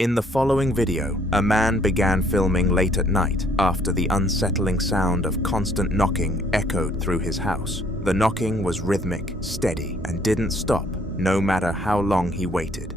In the following video, a man began filming late at night after the unsettling sound of constant knocking echoed through his house. The knocking was rhythmic, steady, and didn't stop, no matter how long he waited.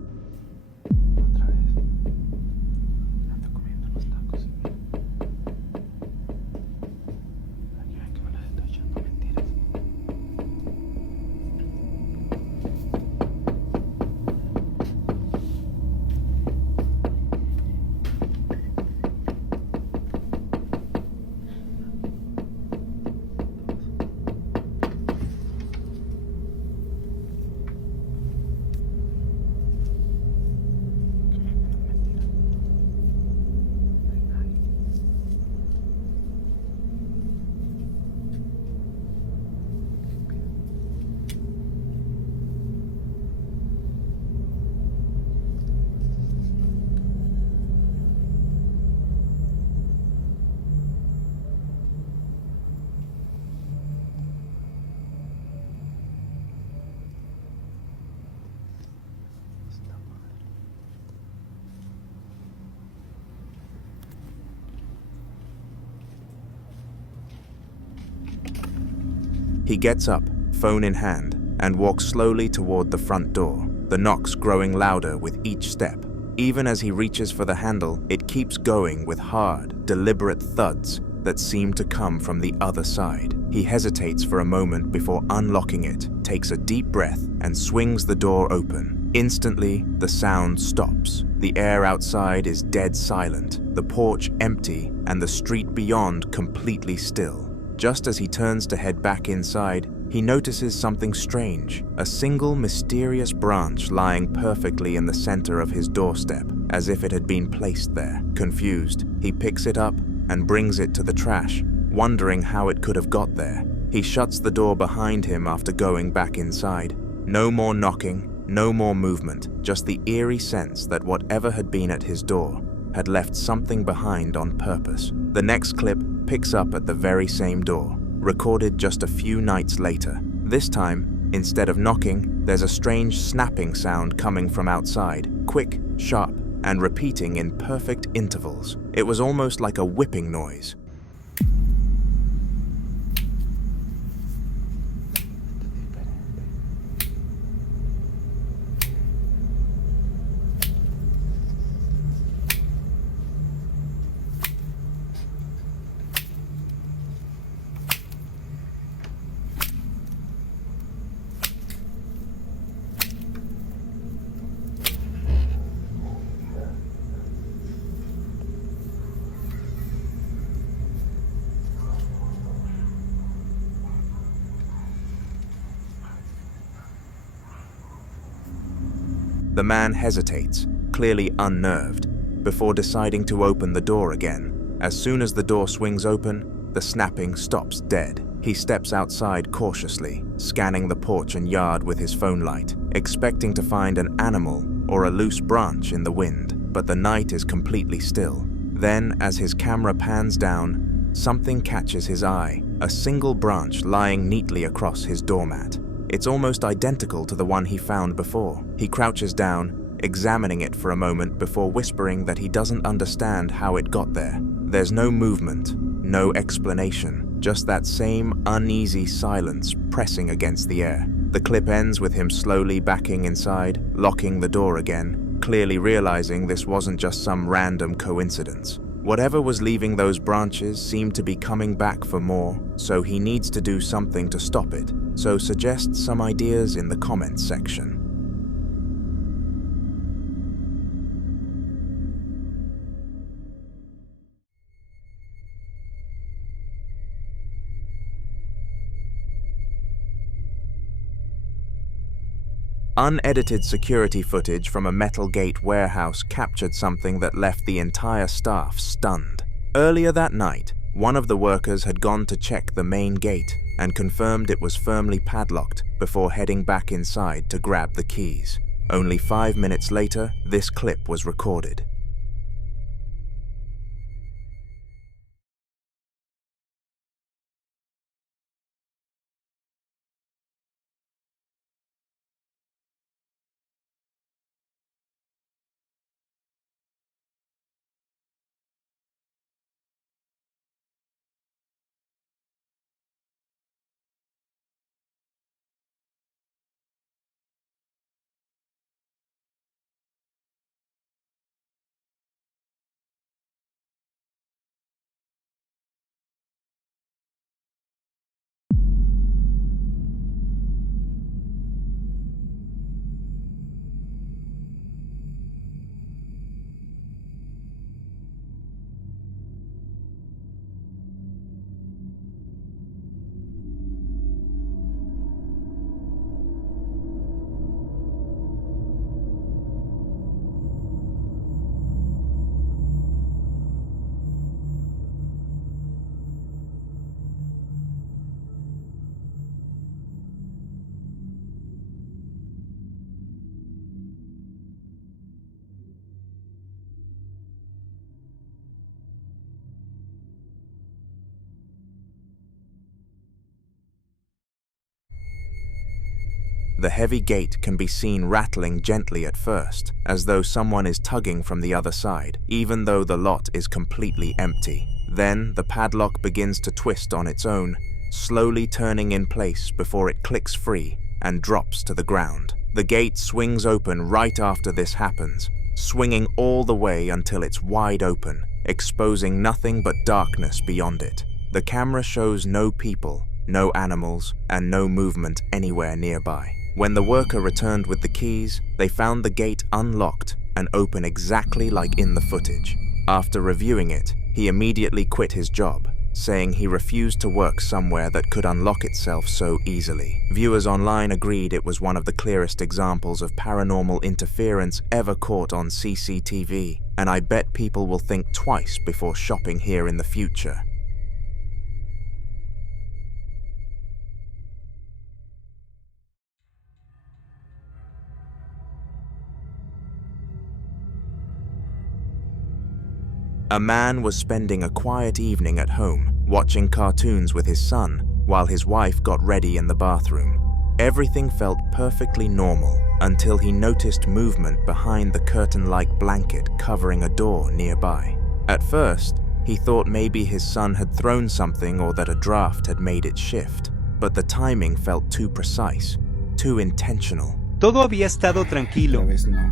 He gets up, phone in hand, and walks slowly toward the front door, the knocks growing louder with each step. Even as he reaches for the handle, it keeps going with hard, deliberate thuds that seem to come from the other side. He hesitates for a moment before unlocking it, takes a deep breath, and swings the door open. Instantly, the sound stops. The air outside is dead silent, the porch empty, and the street beyond completely still. Just as he turns to head back inside, he notices something strange, a single mysterious branch lying perfectly in the center of his doorstep, as if it had been placed there. Confused, he picks it up and brings it to the trash, wondering how it could have got there. He shuts the door behind him after going back inside. No more knocking, no more movement, just the eerie sense that whatever had been at his door had left something behind on purpose. The next clip picks up at the very same door, recorded just a few nights later. This time, instead of knocking, there's a strange snapping sound coming from outside, quick, sharp, and repeating in perfect intervals. It was almost like a whipping noise. The man hesitates, clearly unnerved, before deciding to open the door again. As soon as the door swings open, the snapping stops dead. He steps outside cautiously, scanning the porch and yard with his phone light, expecting to find an animal or a loose branch in the wind, but the night is completely still. Then, as his camera pans down, something catches his eye, a single branch lying neatly across his doormat. It's almost identical to the one he found before. He crouches down, examining it for a moment before whispering that he doesn't understand how it got there. There's no movement, no explanation, just that same uneasy silence pressing against the air. The clip ends with him slowly backing inside, locking the door again, clearly realizing this wasn't just some random coincidence. Whatever was leaving those branches seemed to be coming back for more, so he needs to do something to stop it. So suggest some ideas in the comments section. Unedited security footage from a metal gate warehouse captured something that left the entire staff stunned. Earlier that night, one of the workers had gone to check the main gate and confirmed it was firmly padlocked before heading back inside to grab the keys. Only 5 minutes later, this clip was recorded. The heavy gate can be seen rattling gently at first, as though someone is tugging from the other side, even though the lot is completely empty. Then the padlock begins to twist on its own, slowly turning in place before it clicks free and drops to the ground. The gate swings open right after this happens, swinging all the way until it's wide open, exposing nothing but darkness beyond it. The camera shows no people, no animals, and no movement anywhere nearby. When the worker returned with the keys, they found the gate unlocked and open exactly like in the footage. After reviewing it, he immediately quit his job, saying he refused to work somewhere that could unlock itself so easily. Viewers online agreed it was one of the clearest examples of paranormal interference ever caught on CCTV, and I bet people will think twice before shopping here in the future. A man was spending a quiet evening at home, watching cartoons with his son, while his wife got ready in the bathroom. Everything felt perfectly normal until he noticed movement behind the curtain-like blanket covering a door nearby. At first, he thought maybe his son had thrown something or that a draft had made it shift, but the timing felt too precise, too intentional. Todo había estado tranquilo. Esta vez no.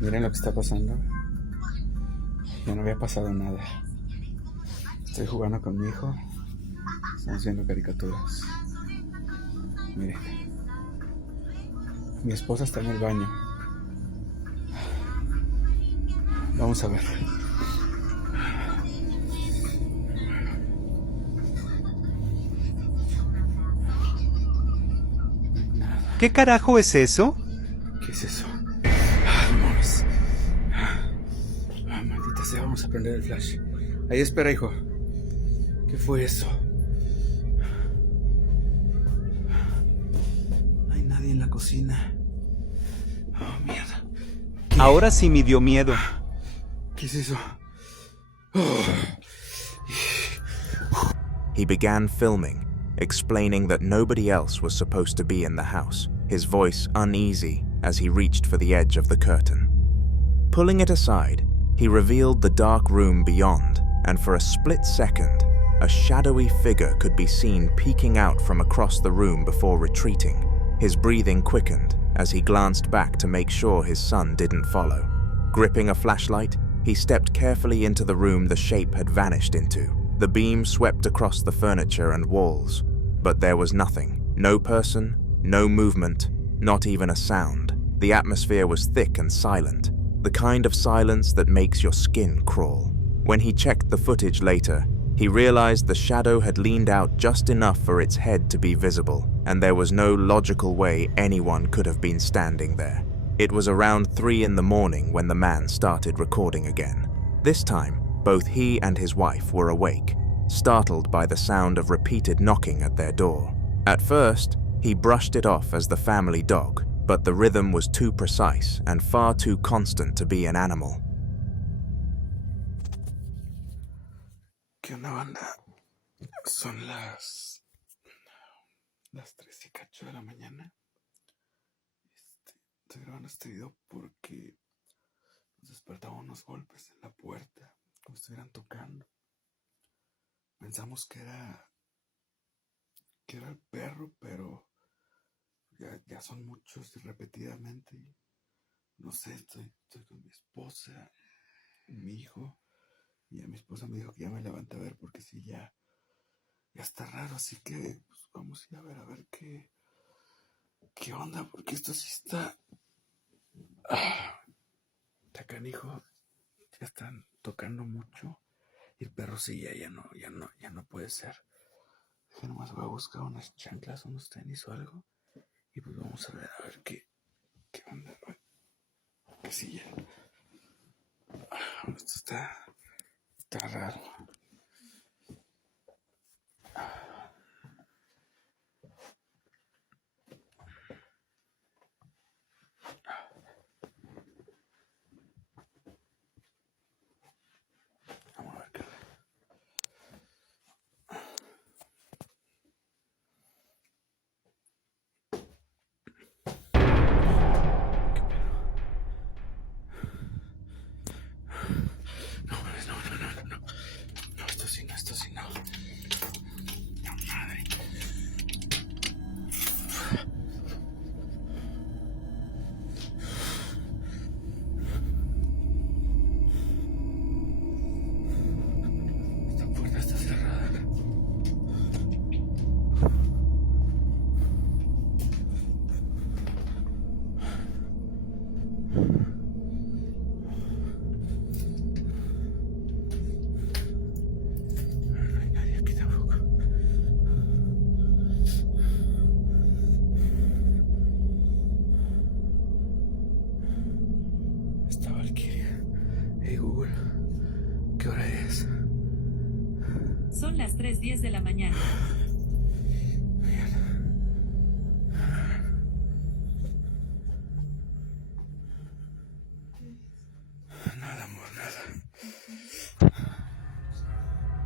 Miren lo que está pasando. Ya no había pasado nada. Estoy jugando con mi hijo. Estamos viendo caricaturas. Miren. Mi esposa está en el baño. Vamos a ver. Nada. ¿Qué carajo es eso? ¿Qué es eso? Vamos. Maldita sea, vamos a prender el flash. Ahí espera, hijo. ¿Qué fue eso? No hay nadie en la cocina. Oh, mierda. ¿Qué? Ahora sí me dio miedo. ¿Qué es eso? Oh. He began filming, explaining that nobody else was supposed to be in the house, his voice uneasy as he reached for the edge of the curtain. Pulling it aside, he revealed the dark room beyond, and for a split second, a shadowy figure could be seen peeking out from across the room before retreating. His breathing quickened as he glanced back to make sure his son didn't follow. Gripping a flashlight, he stepped carefully into the room the shape had vanished into. The beam swept across the furniture and walls, but there was nothing. No person, no movement, not even a sound. The atmosphere was thick and silent, the kind of silence that makes your skin crawl. When he checked the footage later, he realized the shadow had leaned out just enough for its head to be visible, and there was no logical way anyone could have been standing there. It was around 3 in the morning when the man started recording again. This time, both he and his wife were awake, startled by the sound of repeated knocking at their door. At first, he brushed it off as the family dog, but the rhythm was too precise and far too constant to be an animal. ¿Qué onda, banda? Son las 3 y cacho de la mañana. Estoy grabando este video porque nos despertaban unos golpes en la puerta, como si estuvieran tocando. Pensamos que era el perro, pero ya son muchos y repetidamente. No sé, estoy con mi esposa, mi hijo, y a mi esposa me dijo que ya me levante a ver porque sí, ya está raro, así que pues, vamos a ir a ver qué onda, porque esto sí está canijo. Ya están tocando mucho y el perro sí ya no puede ser. Que nomás voy a buscar unas chanclas, unos tenis o algo, y pues vamos a ver qué onda. Que sí, ya. Esto está raro. Vamos a ver qué. Hey Google, ¿qué hora es? Son las 3:10 de la mañana. Nada, amor, nada.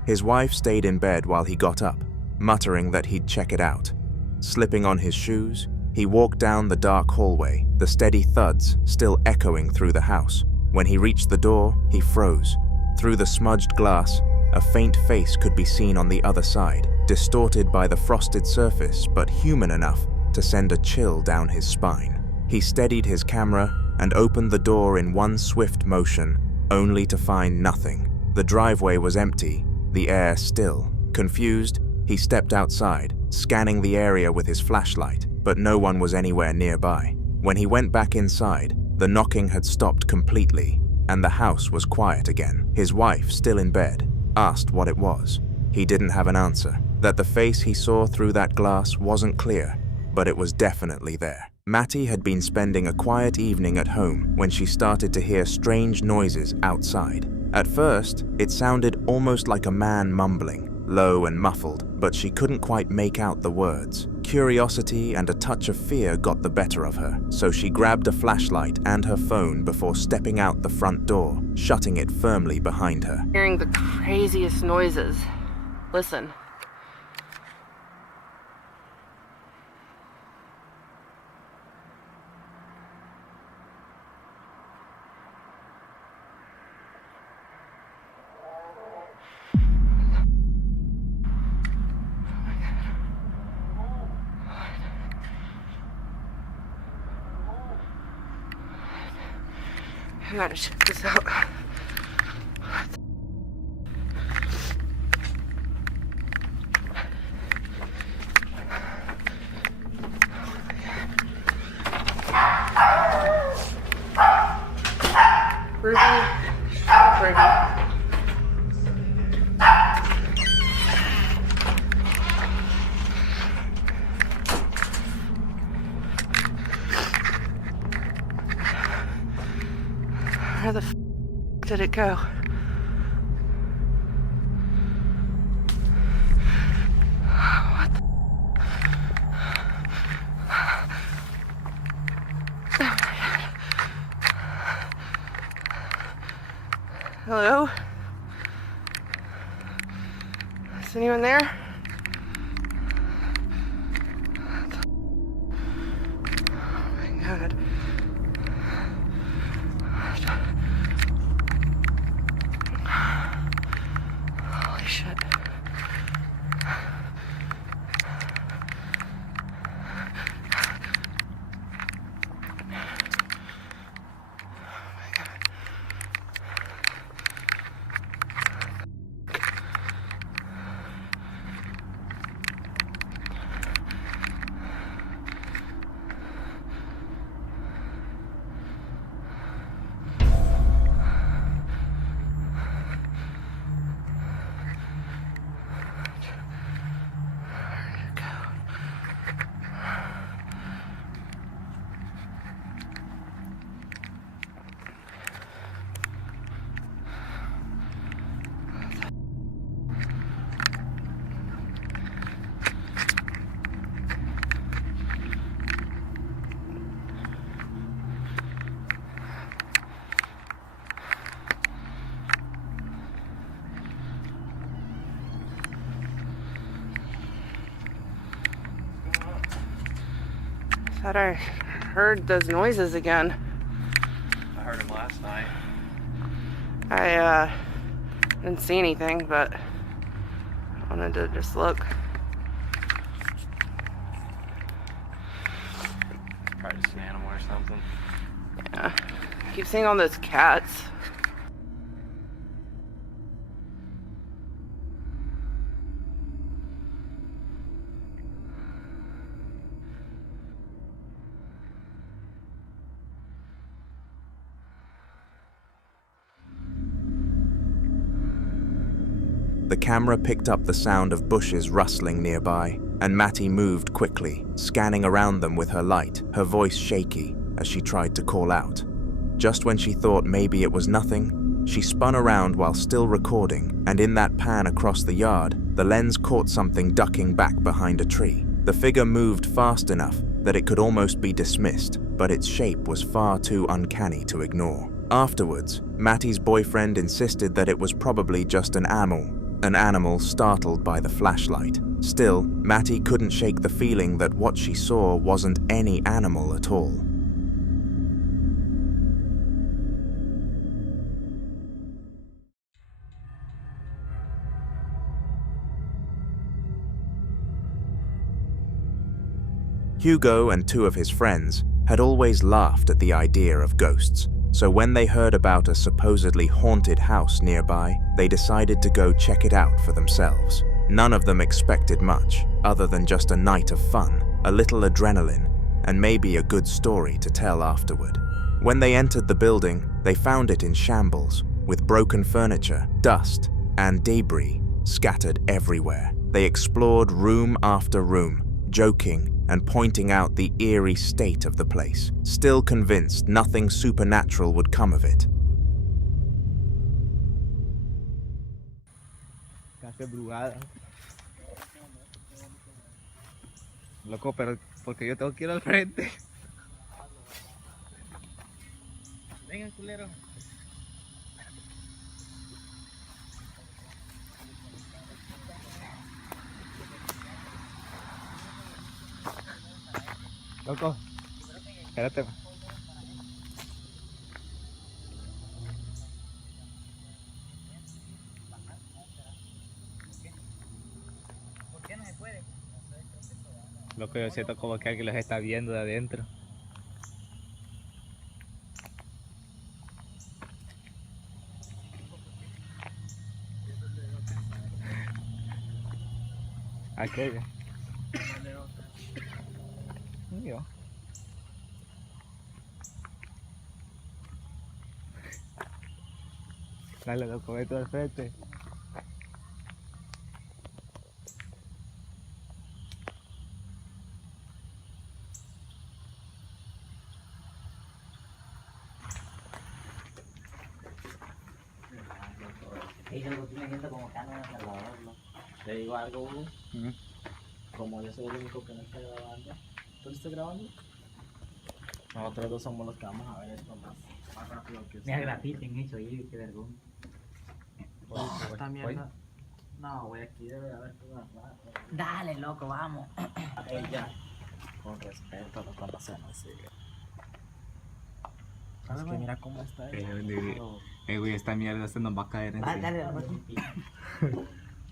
His wife stayed in bed while he got up, muttering that he'd check it out. Slipping on his shoes, he walked down the dark hallway, the steady thuds still echoing through the house. When he reached the door, he froze. Through the smudged glass, a faint face could be seen on the other side, distorted by the frosted surface but human enough to send a chill down his spine. He steadied his camera and opened the door in one swift motion, only to find nothing. The driveway was empty, the air still. Confused, he stepped outside, scanning the area with his flashlight, but no one was anywhere nearby. When he went back inside, the knocking had stopped completely, and the house was quiet again. His wife, still in bed, asked what it was. He didn't have an answer. That the face he saw through that glass wasn't clear, but it was definitely there. Mattie had been spending a quiet evening at home when she started to hear strange noises outside. At first, it sounded almost like a man mumbling, low and muffled, but she couldn't quite make out the words. Curiosity and a touch of fear got the better of her, so she grabbed a flashlight and her phone before stepping out the front door, shutting it firmly behind her. Hearing the craziest noises. Listen. I gotta check this out. Ruby. Where the f did it go? What the? Oh my God. Hello? Is anyone there? Oh my God. Holy shit. Thought I heard those noises again. I heard him last night. I didn't see anything, but I wanted to just look. Probably just an animal or something. Yeah. I keep seeing all those cats. The camera picked up the sound of bushes rustling nearby, and Mattie moved quickly, scanning around them with her light, her voice shaky as she tried to call out. Just when she thought maybe it was nothing, She spun around while still recording, and in that pan across the yard, the lens caught something ducking back behind a tree. The figure moved fast enough that it could almost be dismissed, but its shape was far too uncanny to ignore. Afterwards, Matty's boyfriend insisted that it was probably just an animal startled by the flashlight. Still, Matty couldn't shake the feeling that what she saw wasn't any animal at all. Hugo and two of his friends had always laughed at the idea of ghosts, so when they heard about a supposedly haunted house nearby, they decided to go check it out for themselves. None of them expected much, other than just a night of fun, a little adrenaline, and maybe a good story to tell afterward. When they entered the building, they found it in shambles, with broken furniture, dust, and debris scattered everywhere. They explored room after room, joking and pointing out the eerie state of the place, still convinced nothing supernatural would come of it. Casa embrujada. Loco, pero porque yo tengo que ir al frente. Vengan, culero. Loco, espérate. ¿Por qué no se puede? Loco, yo siento como que alguien los está viendo de adentro. Aquella. Mío. Dale, loco, vete al frente. Y luego tú me siento como que ando en El Salvador, ¿no? Te digo algo, Hugo. Como yo soy el único que no está grabando. ¿Tú estás grabando? Nosotros dos somos los que vamos a ver esto más rápido que mira, grafiten hecho ahí, qué vergüenza. Esta mierda. No, voy aquí, debe haber todo. Dale, loco, vamos. Ya. Con respeto, no con razón, así. Es que mira cómo está. Güey, esta mierda se nos va a caer encima. Dale, dale.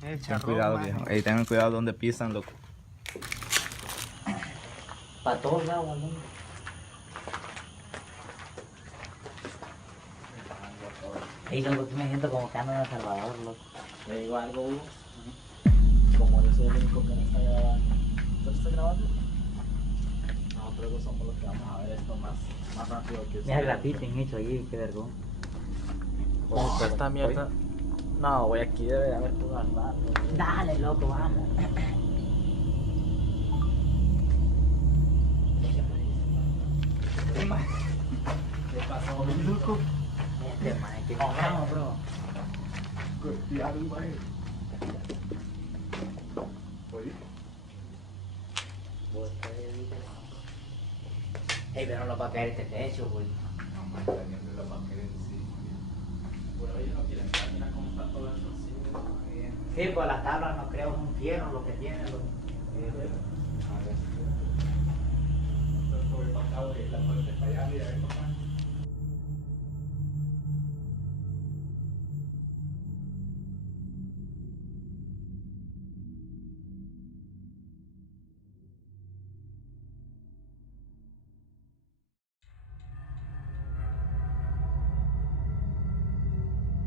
Ten cuidado, viejo. Tengan cuidado donde pisan, loco. Para todos lados, ¿no? Y luego tú me siento como que ando en El Salvador, loco. Le digo algo, Hugo. Como yo soy el único que no está grabando. ¿Tú estás grabando? Nosotros dos somos los que vamos a ver esto más rápido que mira, grafiten hecho ahí, qué vergüenza. Esta mierda. No, voy aquí, debe haber todo al rato. Dale, loco, vamos. ¿Qué pasó, loco? Este man, que cagamos, bro. Golpear un mae. ¿Oye? Ey, pero no nos va a caer este techo, güey. No, mae, también me lo va a caer encima. Bueno, ellos no quieren estar, mira cómo está todo eso así. Sí, pues las tablas no creo, es un fierro lo que tienen. A ver. Voy para acá, güey, la parte para allá, mira, ven, papá.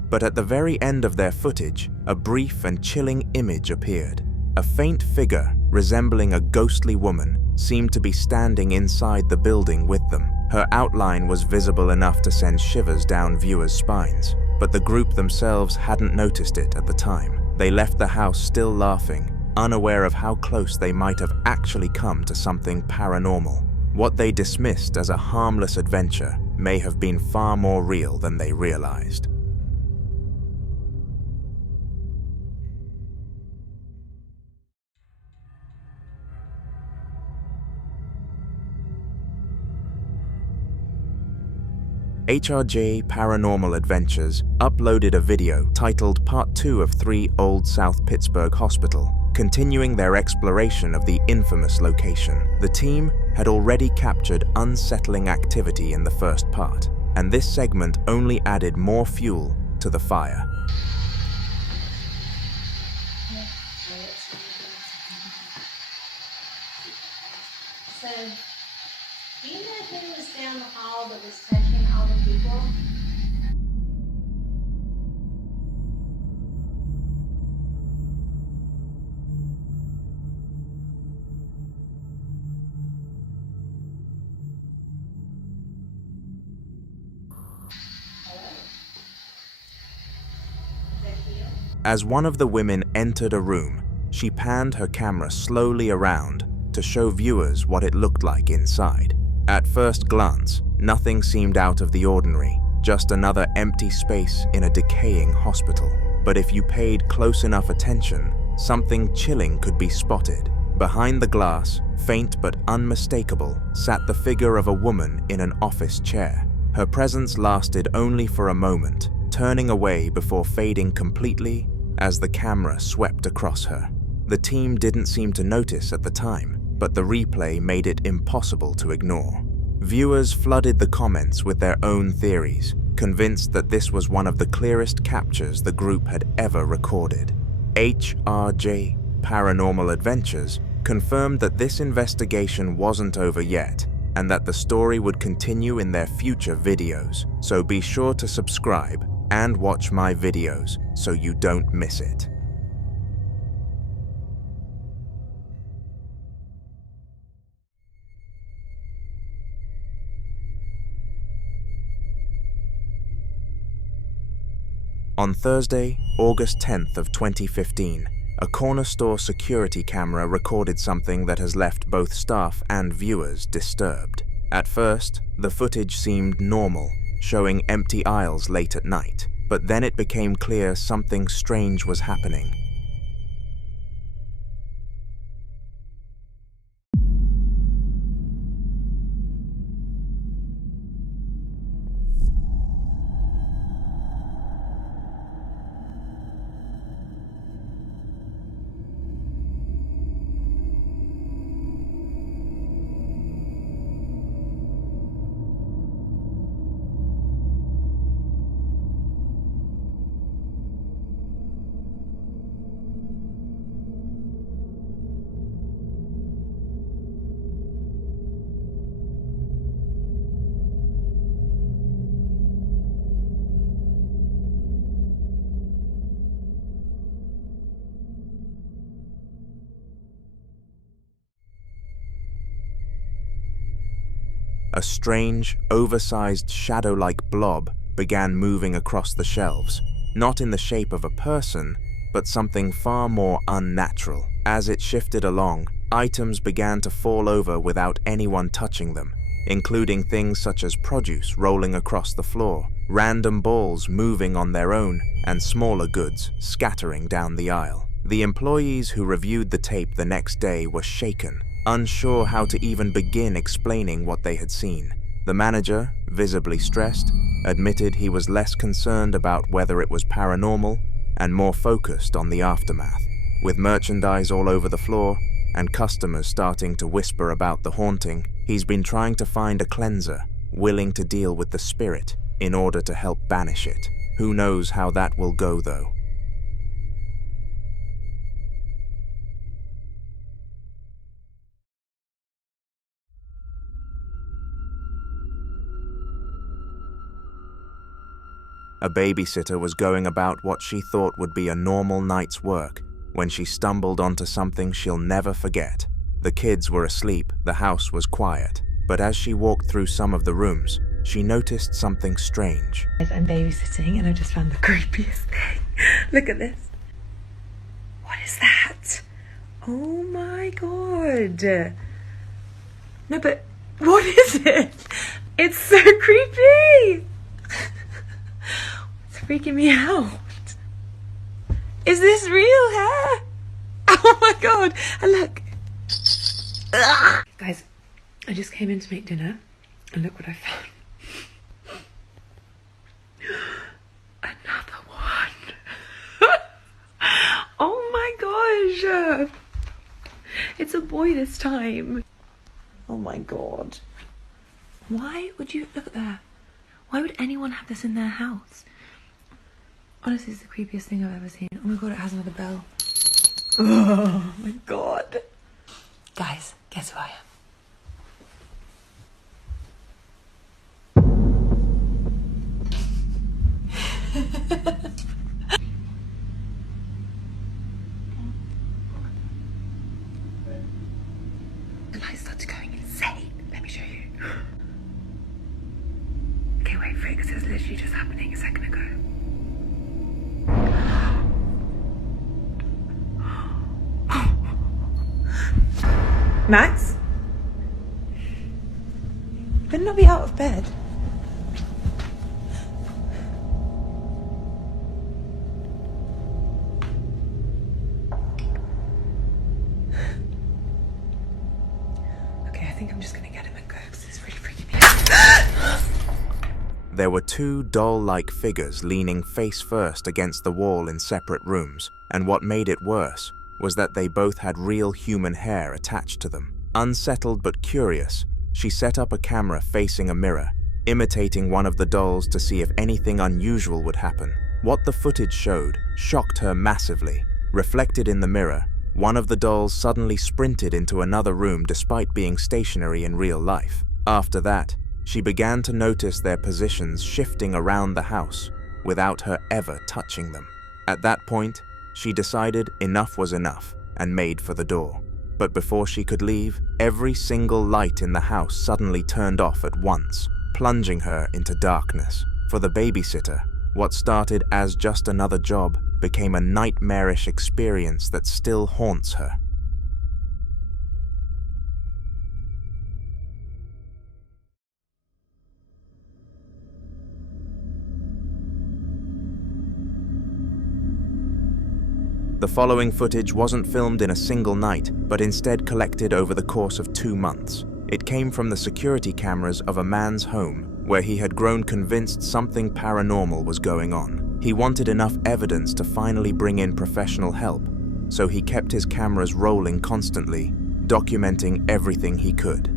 But at the very end of their footage, a brief and chilling image appeared. A faint figure, resembling a ghostly woman, seemed to be standing inside the building with them. Her outline was visible enough to send shivers down viewers' spines, but the group themselves hadn't noticed it at the time. They left the house still laughing, unaware of how close they might have actually come to something paranormal. What they dismissed as a harmless adventure may have been far more real than they realized. HRJ Paranormal Adventures uploaded a video titled Part 2 of 3 Old South Pittsburgh Hospital, continuing their exploration of the infamous location. The team had already captured unsettling activity in the first part, and this segment only added more fuel to the fire. So, do you know who was down the hall that was touching all the people? As one of the women entered a room, she panned her camera slowly around to show viewers what it looked like inside. At first glance, nothing seemed out of the ordinary, just another empty space in a decaying hospital. But if you paid close enough attention, something chilling could be spotted. Behind the glass, faint but unmistakable, sat the figure of a woman in an office chair. Her presence lasted only for a moment, turning away before fading completely as the camera swept across her. The team didn't seem to notice at the time, but the replay made it impossible to ignore. Viewers flooded the comments with their own theories, convinced that this was one of the clearest captures the group had ever recorded. HRJ Paranormal Adventures confirmed that this investigation wasn't over yet, and that the story would continue in their future videos, so be sure to subscribe and watch my videos so you don't miss it. On Thursday, August 10th of 2015, a corner store security camera recorded something that has left both staff and viewers disturbed. At first, the footage seemed normal, showing empty aisles late at night, but then it became clear something strange was happening. A strange, oversized shadow-like blob began moving across the shelves, not in the shape of a person, but something far more unnatural. As it shifted along, items began to fall over without anyone touching them, including things such as produce rolling across the floor, random balls moving on their own, and smaller goods scattering down the aisle. The employees who reviewed the tape the next day were shaken, unsure how to even begin explaining what they had seen. The manager, visibly stressed, admitted he was less concerned about whether it was paranormal and more focused on the aftermath. With merchandise all over the floor and customers starting to whisper about the haunting, he's been trying to find a cleanser willing to deal with the spirit in order to help banish it. Who knows how that will go, though. A babysitter was going about what she thought would be a normal night's work when she stumbled onto something she'll never forget. The kids were asleep, the house was quiet, but as she walked through some of the rooms, she noticed something strange. I'm babysitting and I just found the creepiest thing. Look at this. What is that? Oh my god. No, but what is it? It's so creepy. It's freaking me out. Is this real hair? Oh my god. And look. Ugh. Guys, I just came in to make dinner and look what I found. earth. It's a boy this time. Oh my god. Why would you look at that? Why would anyone have this in their house? Honestly, it's the creepiest thing I've ever seen. Oh my god, it has another bell. Oh my god. Guys, guess who I am? The light started going insane. Let me show you. Okay, wait for it because it was literally just happening a second ago. Max? Better not be out of bed. Okay, I think I'm just gonna get him and go because it's really freaking me out. There were two doll-like figures leaning face first against the wall in separate rooms, and what made it worse was that they both had real human hair attached to them. Unsettled but curious, she set up a camera facing a mirror, imitating one of the dolls to see if anything unusual would happen. What the footage showed shocked her massively. Reflected in the mirror, one of the dolls suddenly sprinted into another room despite being stationary in real life. After that, she began to notice their positions shifting around the house without her ever touching them. At that point, she decided enough was enough and made for the door. But before she could leave, every single light in the house suddenly turned off at once, plunging her into darkness. For the babysitter, what started as just another job became a nightmarish experience that still haunts her. The following footage wasn't filmed in a single night, but instead collected over the course of 2 months. It came from the security cameras of a man's home, where he had grown convinced something paranormal was going on. He wanted enough evidence to finally bring in professional help, so he kept his cameras rolling constantly, documenting everything he could.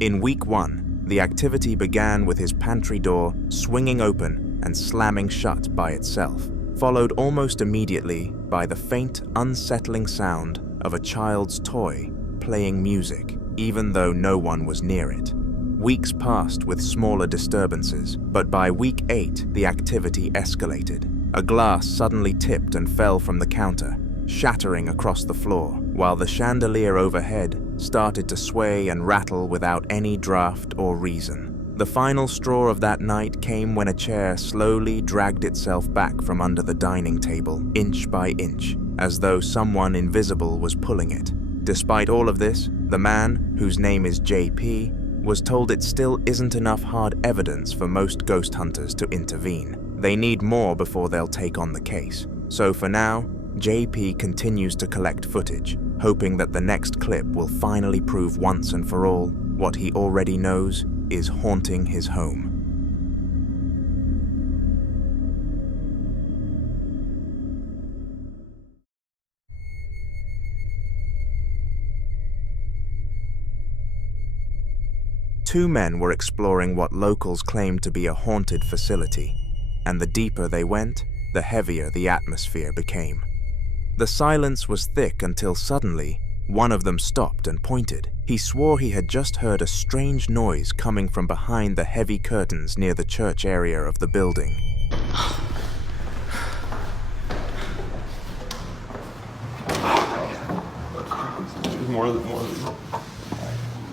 In week 1, the activity began with his pantry door swinging open and slamming shut by itself, followed almost immediately by the faint, unsettling sound of a child's toy playing music, even though no one was near it. Weeks passed with smaller disturbances, but by week 8, the activity escalated. A glass suddenly tipped and fell from the counter, shattering across the floor, while the chandelier overhead started to sway and rattle without any draft or reason. The final straw of that night came when a chair slowly dragged itself back from under the dining table, inch by inch, as though someone invisible was pulling it. Despite all of this, the man, whose name is JP, was told it still isn't enough hard evidence for most ghost hunters to intervene. They need more before they'll take on the case. So for now, JP continues to collect footage, hoping that the next clip will finally prove once and for all what he already knows is haunting his home. Two men were exploring what locals claimed to be a haunted facility, and the deeper they went, the heavier the atmosphere became. The silence was thick until suddenly, one of them stopped and pointed. He swore he had just heard a strange noise coming from behind the heavy curtains near the church area of the building.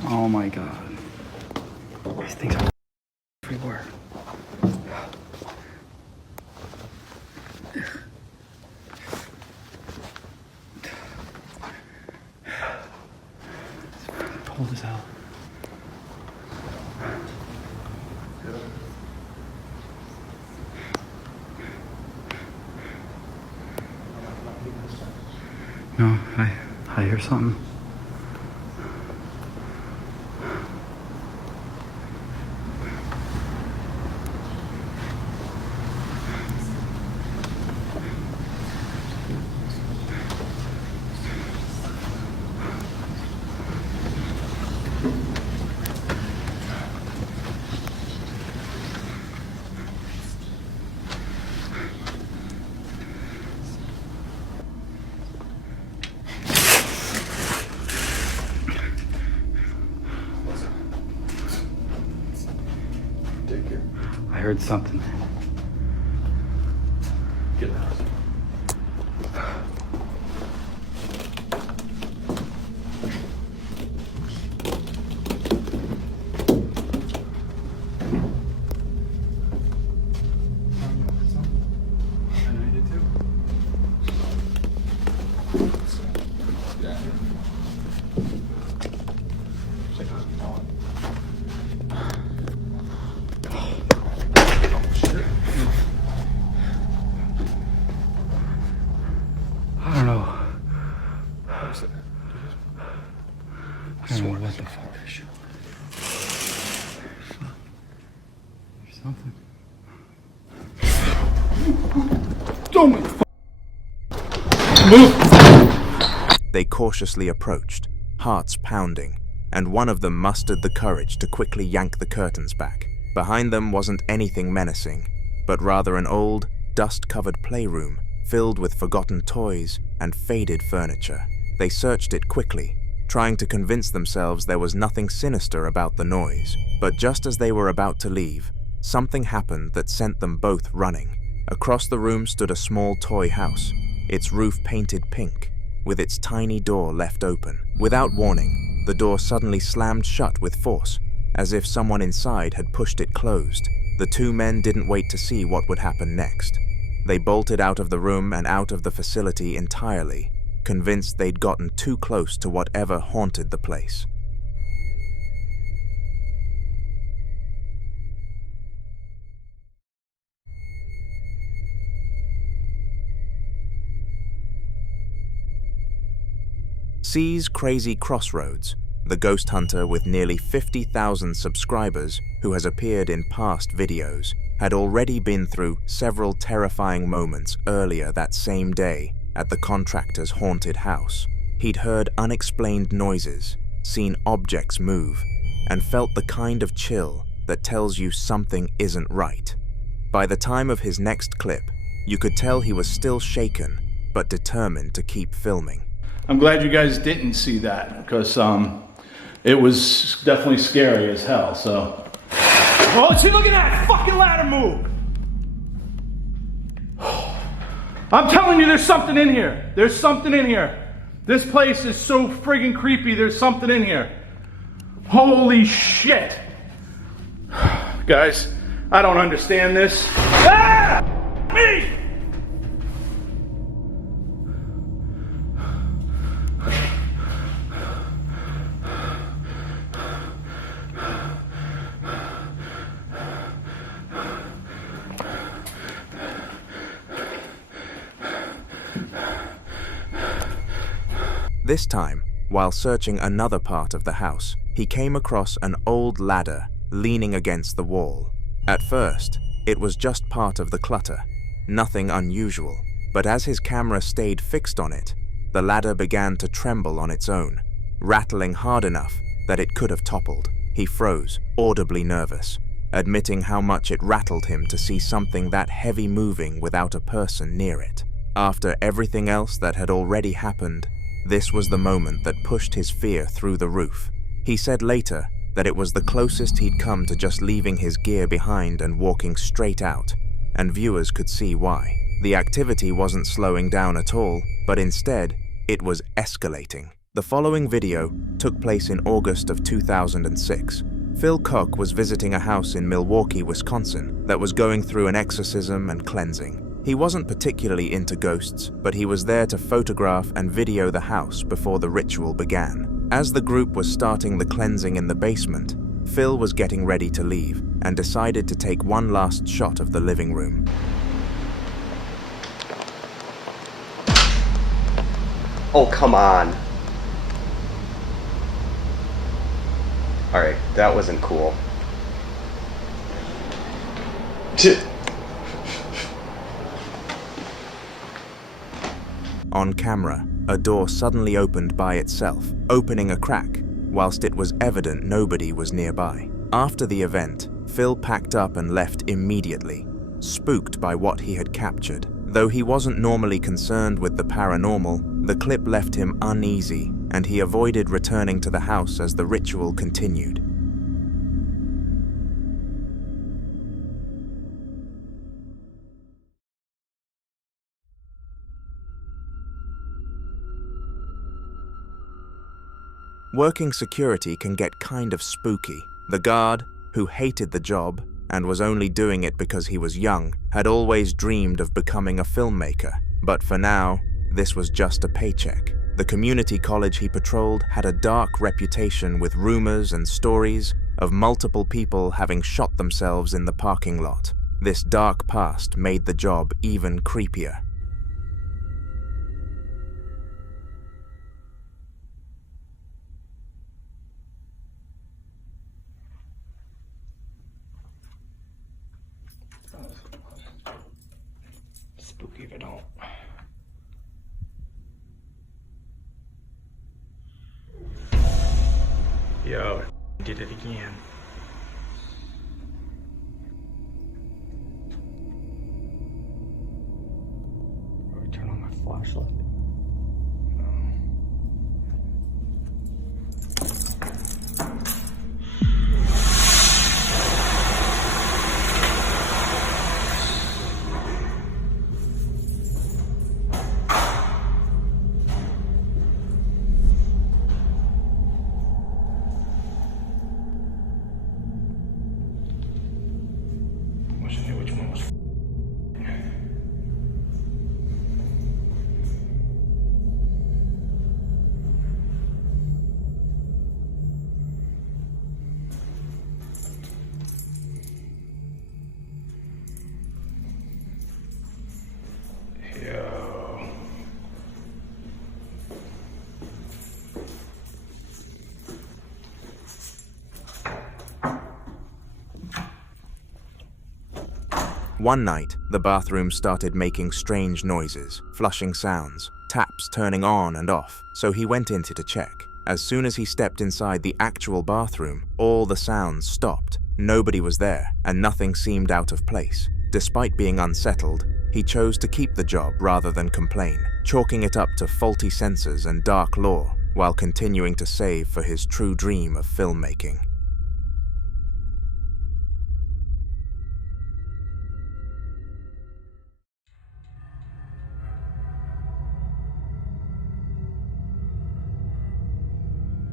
Oh my god. These things are everywhere. It's cold as hell. No, I hear something. I heard something. Get out. I don't know what the fuck that shit was. Something. They cautiously approached, hearts pounding, and one of them mustered the courage to quickly yank the curtains back. Behind them wasn't anything menacing, but rather an old, dust-covered playroom filled with forgotten toys and faded furniture. They searched it quickly, trying to convince themselves there was nothing sinister about the noise. But just as they were about to leave, something happened that sent them both running. Across the room stood a small toy house, its roof painted pink, with its tiny door left open. Without warning, the door suddenly slammed shut with force, as if someone inside had pushed it closed. The two men didn't wait to see what would happen next. They bolted out of the room and out of the facility entirely, convinced they'd gotten too close to whatever haunted the place. C's Crazy Crossroads, the ghost hunter with nearly 50,000 subscribers who has appeared in past videos, had already been through several terrifying moments earlier that same day at the contractor's haunted house. He'd heard unexplained noises, seen objects move, and felt the kind of chill that tells you something isn't right. By the time of his next clip, you could tell he was still shaken, but determined to keep filming. I'm glad you guys didn't see that, because it was definitely scary as hell, so. Oh, see, look at that fucking ladder move! I'm telling you, there's something in here. There's something in here. This place is so friggin' creepy, there's something in here. Holy shit! Guys, I don't understand this. Ah! Me! This time, while searching another part of the house, he came across an old ladder leaning against the wall. At first, it was just part of the clutter, nothing unusual, but as his camera stayed fixed on it, the ladder began to tremble on its own, rattling hard enough that it could have toppled. He froze, audibly nervous, admitting how much it rattled him to see something that heavy moving without a person near it. After everything else that had already happened, this was the moment that pushed his fear through the roof. He said later that it was the closest he'd come to just leaving his gear behind and walking straight out, and viewers could see why. The activity wasn't slowing down at all, but instead, it was escalating. The following video took place in August of 2006. Phil Koch was visiting a house in Milwaukee, Wisconsin that was going through an exorcism and cleansing. He wasn't particularly into ghosts, but he was there to photograph and video the house before the ritual began. As the group was starting the cleansing in the basement, Phil was getting ready to leave and decided to take one last shot of the living room. Oh, come on. Alright, that wasn't cool. On camera, a door suddenly opened by itself, opening a crack, whilst it was evident nobody was nearby. After the event, Phil packed up and left immediately, spooked by what he had captured. Though he wasn't normally concerned with the paranormal, the clip left him uneasy, and he avoided returning to the house as the ritual continued. Working security can get kind of spooky. The guard, who hated the job and was only doing it because he was young, had always dreamed of becoming a filmmaker. But for now, this was just a paycheck. The community college he patrolled had a dark reputation with rumors and stories of multiple people having shot themselves in the parking lot. This dark past made the job even creepier. Spooky if I don't. Yo, did it again. Or turn on my flashlight. One night, the bathroom started making strange noises, flushing sounds, taps turning on and off, so he went in to check. As soon as he stepped inside the actual bathroom, all the sounds stopped. Nobody was there, and nothing seemed out of place. Despite being unsettled, he chose to keep the job rather than complain, chalking it up to faulty sensors and dark lore, while continuing to save for his true dream of filmmaking.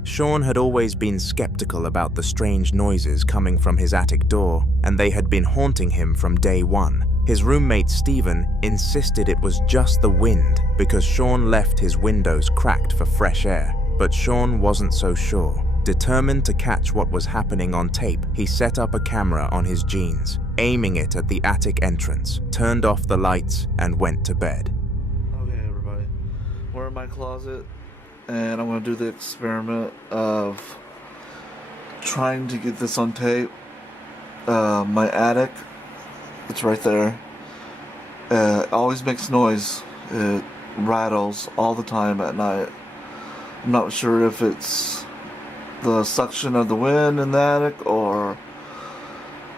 Sean had always been skeptical about the strange noises coming from his attic door, and they had been haunting him from day one. His roommate Stephen insisted it was just the wind because Sean left his windows cracked for fresh air, but Sean wasn't so sure. Determined to catch what was happening on tape, he set up a camera on his jeans, aiming it at the attic entrance, turned off the lights, and went to bed. Okay, everybody, we're in my closet, and I'm going to do the experiment of trying to get this on tape. My attic, it's right there. It always makes noise. It rattles all the time at night. I'm not sure if it's the suction of the wind in the attic or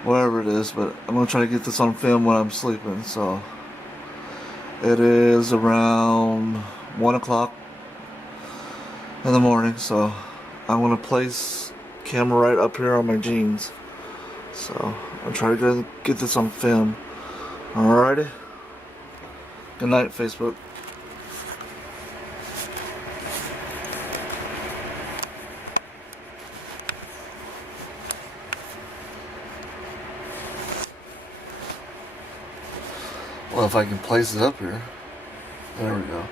whatever it is, but I'm going to try to get this on film when I'm sleeping. So it is around 1 o'clock in the morning, so I'm going to place camera right up here on my jeans. So I'll try to get this on film. Alrighty. Good night, Facebook. Well, if I can place it up here. There we go.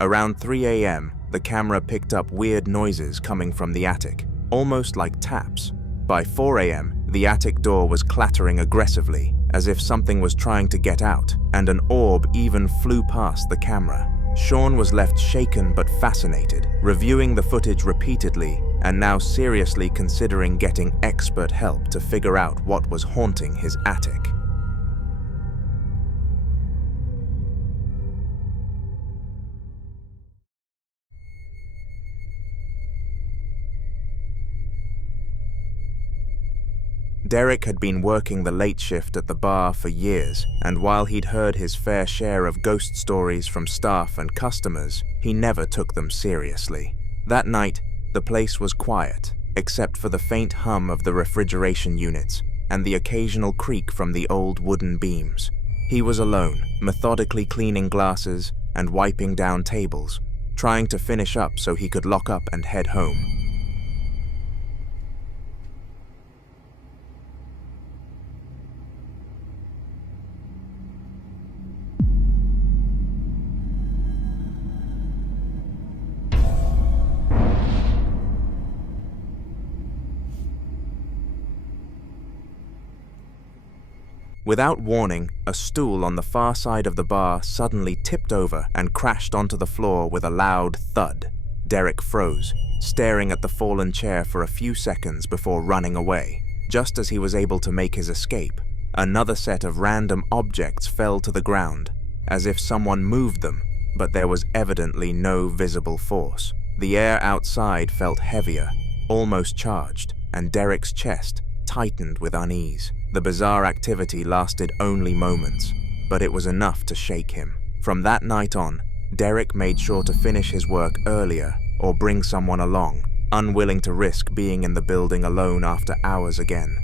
Around 3 a.m., the camera picked up weird noises coming from the attic, almost like taps. By 4 a.m., the attic door was clattering aggressively, as if something was trying to get out, and an orb even flew past the camera. Sean was left shaken but fascinated, reviewing the footage repeatedly and now seriously considering getting expert help to figure out what was haunting his attic. Derek had been working the late shift at the bar for years, and while he'd heard his fair share of ghost stories from staff and customers, he never took them seriously. That night, the place was quiet, except for the faint hum of the refrigeration units and the occasional creak from the old wooden beams. He was alone, methodically cleaning glasses and wiping down tables, trying to finish up so he could lock up and head home. Without warning, a stool on the far side of the bar suddenly tipped over and crashed onto the floor with a loud thud. Derek froze, staring at the fallen chair for a few seconds before running away. Just as he was able to make his escape, another set of random objects fell to the ground, as if someone moved them, but there was evidently no visible force. The air outside felt heavier, almost charged, and Derek's chest tightened with unease. The bizarre activity lasted only moments, but it was enough to shake him. From that night on, Derek made sure to finish his work earlier or bring someone along, unwilling to risk being in the building alone after hours again.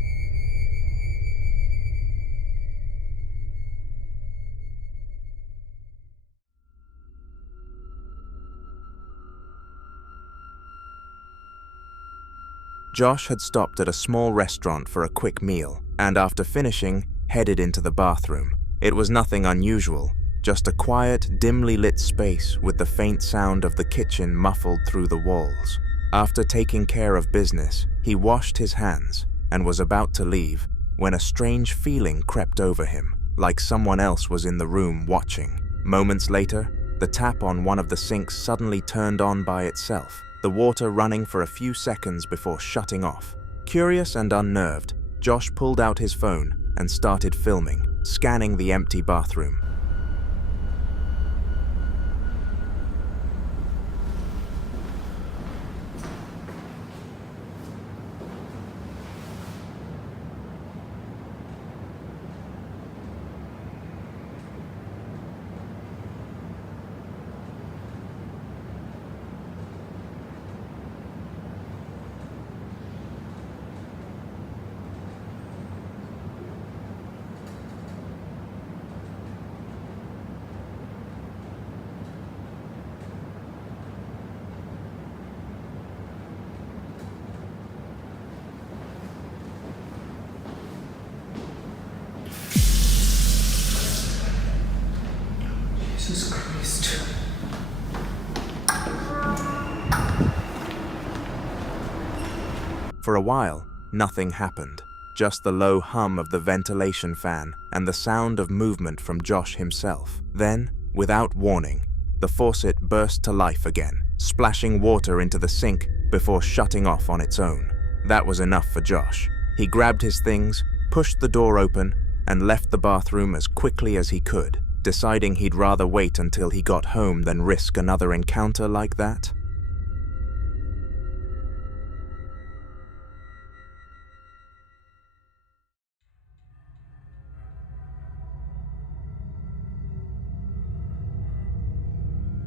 Josh had stopped at a small restaurant for a quick meal, and after finishing, headed into the bathroom. It was nothing unusual, just a quiet, dimly lit space with the faint sound of the kitchen muffled through the walls. After taking care of business, he washed his hands and was about to leave when a strange feeling crept over him, like someone else was in the room watching. Moments later, the tap on one of the sinks suddenly turned on by itself, the water running for a few seconds before shutting off. Curious and unnerved, Josh pulled out his phone and started filming, scanning the empty bathroom. Jesus Christ. For a while, nothing happened, just the low hum of the ventilation fan and the sound of movement from Josh himself. Then, without warning, the faucet burst to life again, splashing water into the sink before shutting off on its own. That was enough for Josh. He grabbed his things, pushed the door open, and left the bathroom as quickly as he could, deciding he'd rather wait until he got home than risk another encounter like that.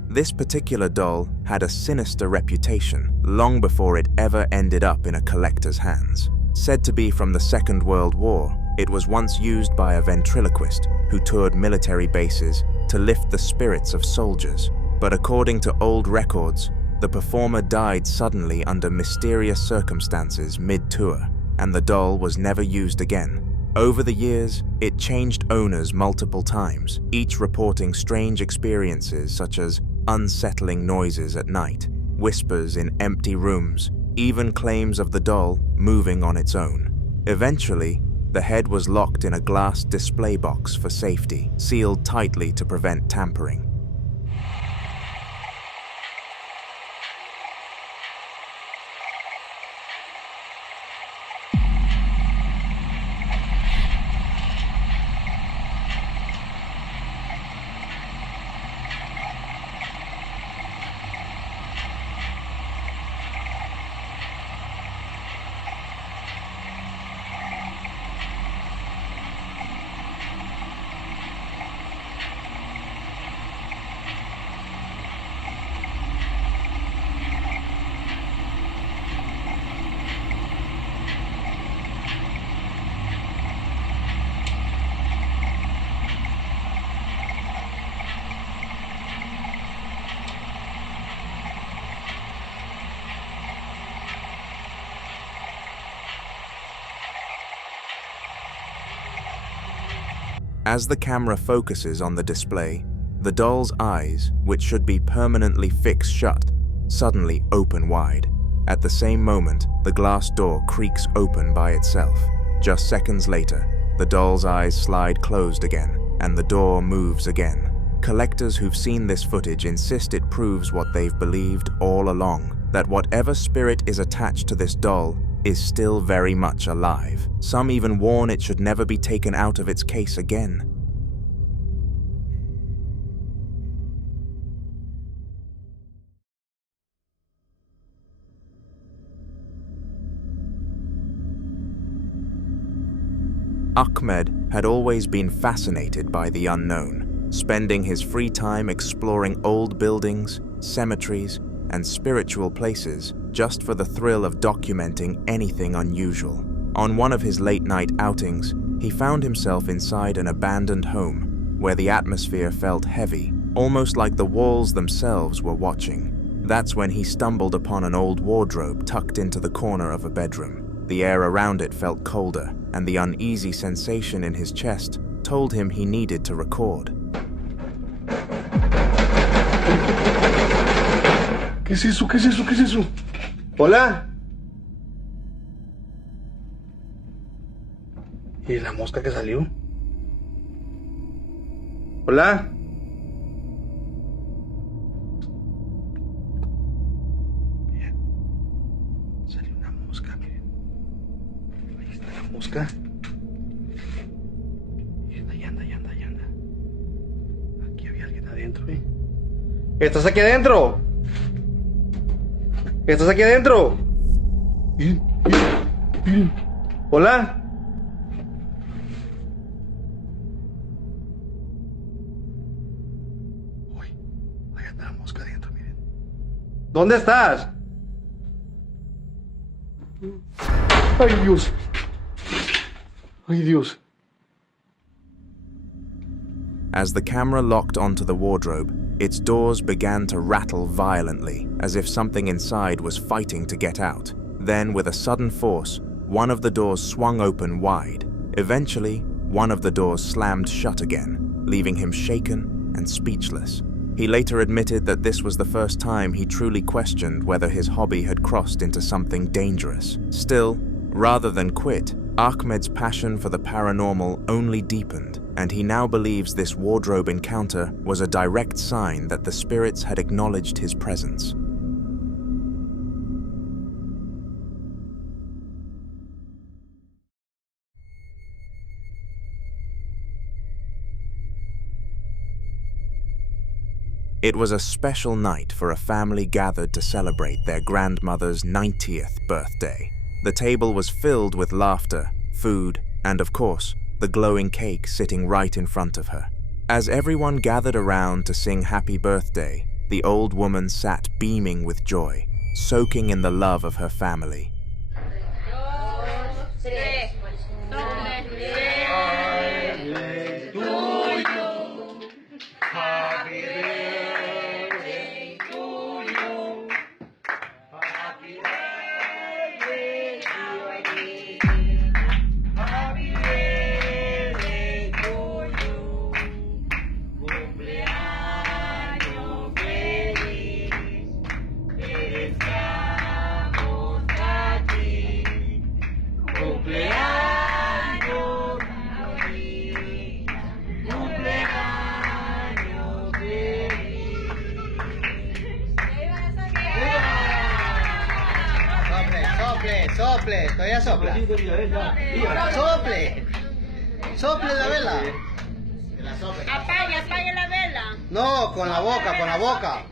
This particular doll had a sinister reputation long before it ever ended up in a collector's hands. Said to be from the Second World War, it was once used by a ventriloquist who toured military bases to lift the spirits of soldiers. But according to old records, the performer died suddenly under mysterious circumstances mid-tour, and the doll was never used again. Over the years, it changed owners multiple times, each reporting strange experiences such as unsettling noises at night, whispers in empty rooms, even claims of the doll moving on its own. Eventually, the head was locked in a glass display box for safety, sealed tightly to prevent tampering. As the camera focuses on the display, the doll's eyes, which should be permanently fixed shut, suddenly open wide. At the same moment, the glass door creaks open by itself. Just seconds later, the doll's eyes slide closed again, and the door moves again. Collectors who've seen this footage insist it proves what they've believed all along, that whatever spirit is attached to this doll is still very much alive. Some even warn it should never be taken out of its case again. Ahmed had always been fascinated by the unknown, spending his free time exploring old buildings, cemeteries, and spiritual places just for the thrill of documenting anything unusual. On one of his late-night outings, he found himself inside an abandoned home where the atmosphere felt heavy, almost like the walls themselves were watching. That's when he stumbled upon an old wardrobe tucked into the corner of a bedroom. The air around it felt colder, and the uneasy sensation in his chest told him he needed to record. ¿Qué es eso? ¿Qué es eso? ¿Qué es eso? Hola. ¿Y la mosca que salió? Hola. Bien. Salió una mosca, miren. Ahí está la mosca. Ahí anda. Aquí había alguien adentro, ¿eh? ¿Estás aquí adentro? ¿Estás aquí adentro? Miren. Hola. Uy, ahí anda la mosca adentro, miren. ¿Dónde estás? Ay, Dios. Ay, Dios. As the camera locked onto the wardrobe, its doors began to rattle violently, as if something inside was fighting to get out. Then, with a sudden force, one of the doors swung open wide. Eventually, one of the doors slammed shut again, leaving him shaken and speechless. He later admitted that this was the first time he truly questioned whether his hobby had crossed into something dangerous. Still, rather than quit, Ahmed's passion for the paranormal only deepened, and he now believes this wardrobe encounter was a direct sign that the spirits had acknowledged his presence. It was a special night for a family gathered to celebrate their grandmother's 90th birthday. The table was filled with laughter, food, and of course, the glowing cake sitting right in front of her. As everyone gathered around to sing happy birthday, the old woman sat beaming with joy, soaking in the love of her family. Sople, todavía sopla. Sople. Sople la vela. Apague la vela. No, con la boca, con la boca.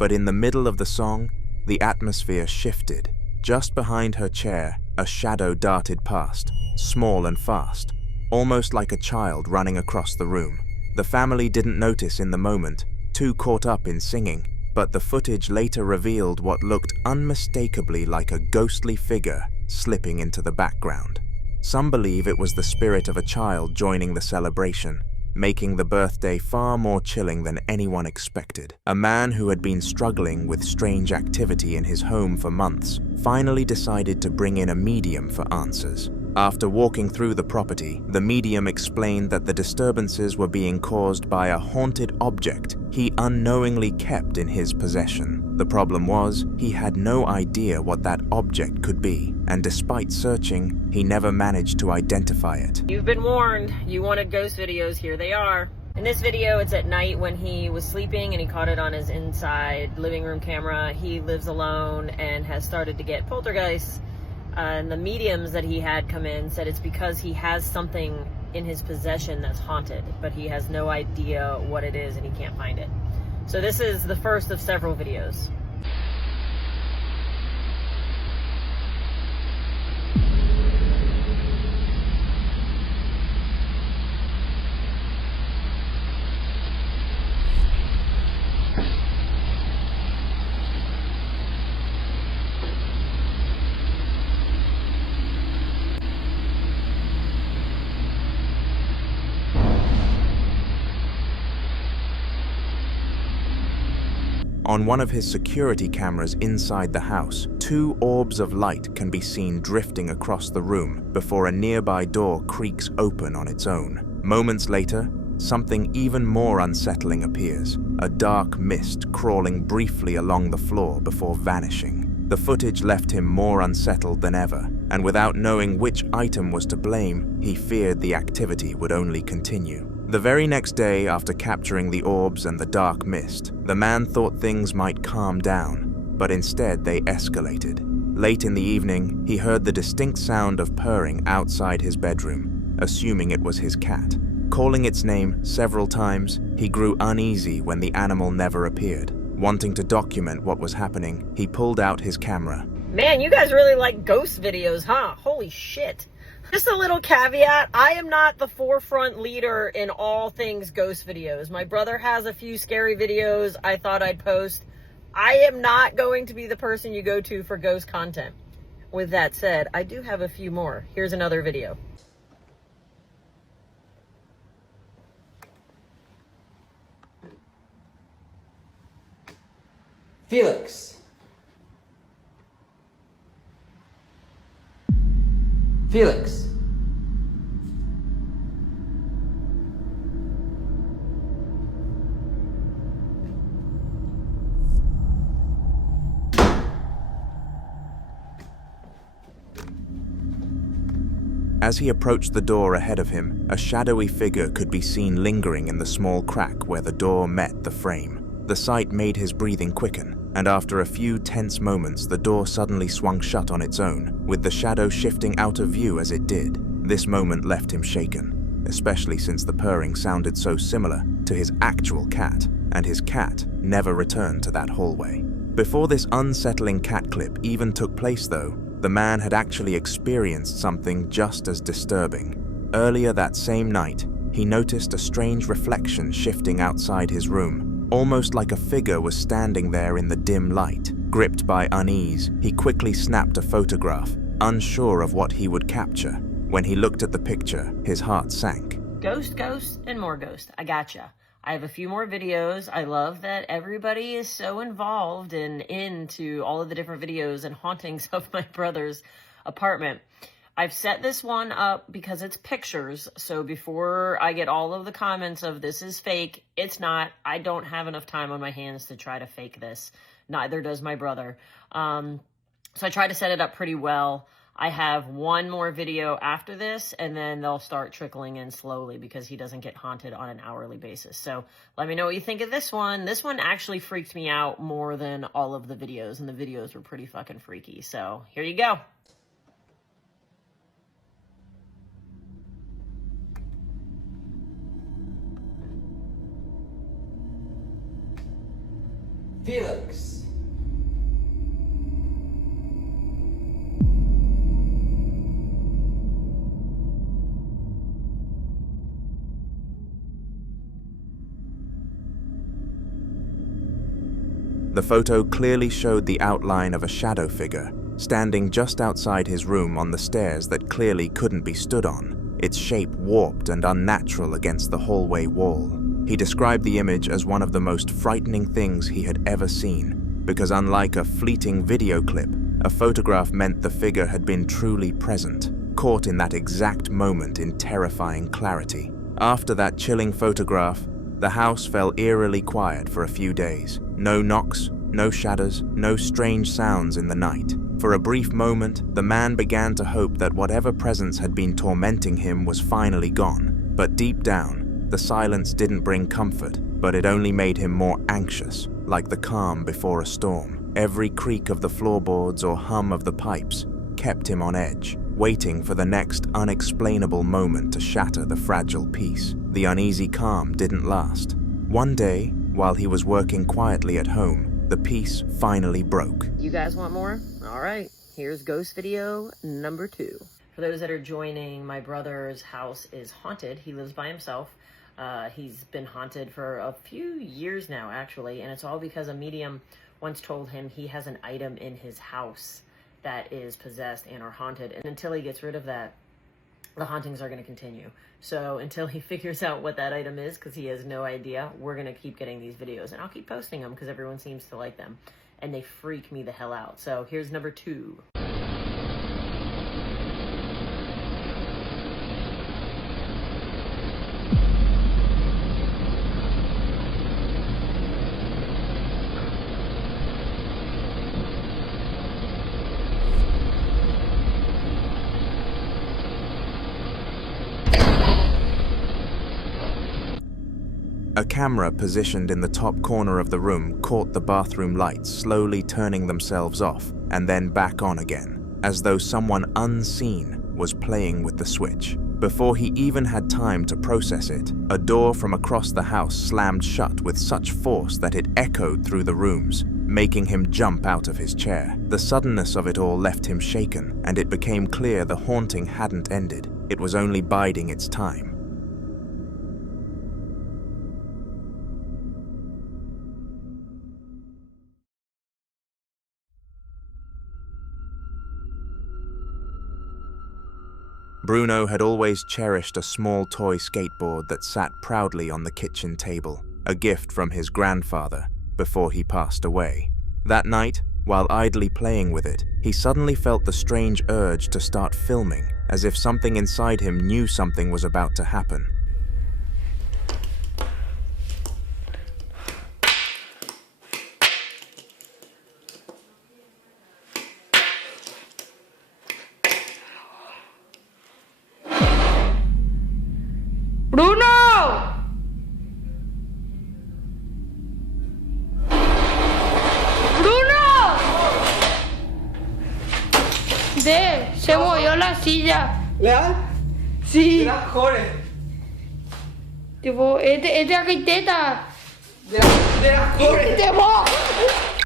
But in the middle of the song, the atmosphere shifted. Just behind her chair, a shadow darted past, small and fast, almost like a child running across the room. The family didn't notice in the moment, too caught up in singing, but the footage later revealed what looked unmistakably like a ghostly figure slipping into the background. Some believe it was the spirit of a child joining the celebration, making the birthday far more chilling than anyone expected. A man who had been struggling with strange activity in his home for months finally decided to bring in a medium for answers. After walking through the property, the medium explained that the disturbances were being caused by a haunted object he unknowingly kept in his possession. The problem was, he had no idea what that object could be, and despite searching, he never managed to identify it. You've been warned. You wanted ghost videos, here they are. In this video, it's at night when he was sleeping and he caught it on his inside living room camera. He lives alone and has started to get poltergeists. And the mediums that he had come in said it's because he has something in his possession that's haunted, but he has no idea what it is and he can't find it. So this is the first of several videos. On one of his security cameras inside the house, 2 orbs of light can be seen drifting across the room before a nearby door creaks open on its own. Moments later, something even more unsettling appears, a dark mist crawling briefly along the floor before vanishing. The footage left him more unsettled than ever, and without knowing which item was to blame, he feared the activity would only continue. The very next day, after capturing the orbs and the dark mist, the man thought things might calm down, but instead they escalated. Late in the evening, he heard the distinct sound of purring outside his bedroom, assuming it was his cat. Calling its name several times, he grew uneasy when the animal never appeared. Wanting to document what was happening, he pulled out his camera. Man, you guys really like ghost videos, huh? Holy shit. Just a little caveat, I am not the forefront leader in all things ghost videos. My brother has a few scary videos I thought I'd post. I am not going to be the person you go to for ghost content. With that said, I do have a few more. Here's another video. Felix. Felix. As he approached the door ahead of him, a shadowy figure could be seen lingering in the small crack where the door met the frame. The sight made his breathing quicken, and after a few tense moments, the door suddenly swung shut on its own, with the shadow shifting out of view as it did. This moment left him shaken, especially since the purring sounded so similar to his actual cat, and his cat never returned to that hallway. Before this unsettling cat clip even took place though, the man had actually experienced something just as disturbing. Earlier that same night, he noticed a strange reflection shifting outside his room, almost like a figure was standing there in the dim light. Gripped by unease, he quickly snapped a photograph, unsure of what he would capture. When he looked at the picture, his heart sank. Ghost, ghost, and more ghost. I gotcha. I have a few more videos. I love that everybody is so involved and into all of the different videos and hauntings of my brother's apartment. I've set this one up because it's pictures, so before I get all of the comments of this is fake, it's not. I don't have enough time on my hands to try to fake this. Neither does my brother. So I try to set it up pretty well. I have one more video after this, and then they'll start trickling in slowly because he doesn't get haunted on an hourly basis. So let me know what you think of this one. This one actually freaked me out more than all of the videos, and the videos were pretty fucking freaky. So here you go. Felix. The photo clearly showed the outline of a shadow figure, standing just outside his room on the stairs that clearly couldn't be stood on, its shape warped and unnatural against the hallway wall. He described the image as one of the most frightening things he had ever seen, because unlike a fleeting video clip, a photograph meant the figure had been truly present, caught in that exact moment in terrifying clarity. After that chilling photograph, the house fell eerily quiet for a few days. No knocks, no shadows, no strange sounds in the night. For a brief moment, the man began to hope that whatever presence had been tormenting him was finally gone. But deep down, the silence didn't bring comfort, but it only made him more anxious, like the calm before a storm. Every creak of the floorboards or hum of the pipes kept him on edge, waiting for the next unexplainable moment to shatter the fragile peace. The uneasy calm didn't last. One day, while he was working quietly at home, the peace finally broke. You guys want more? All right, here's ghost video number 2. For those that are joining, my brother's house is haunted. He lives by himself. He's been haunted for a few years now, actually, and it's all because a medium once told him he has an item in his house that is possessed and are haunted, and until he gets rid of that, the hauntings are going to continue. So until he figures out what that item is, because he has no idea, we're going to keep getting these videos, and I'll keep posting them because everyone seems to like them, and they freak me the hell out. So here's number 2. A camera positioned in the top corner of the room caught the bathroom lights slowly turning themselves off and then back on again, as though someone unseen was playing with the switch. Before he even had time to process it, a door from across the house slammed shut with such force that it echoed through the rooms, making him jump out of his chair. The suddenness of it all left him shaken, and it became clear the haunting hadn't ended. It was only biding its time. Bruno had always cherished a small toy skateboard that sat proudly on the kitchen table, a gift from his grandfather before he passed away. That night, while idly playing with it, he suddenly felt the strange urge to start filming, as if something inside him knew something was about to happen. ¡Bruno! ¡Bruno! Se movió la silla. ¿Leal? Sí. De las Jores. Tipo, es de arquitecta. De las Jores.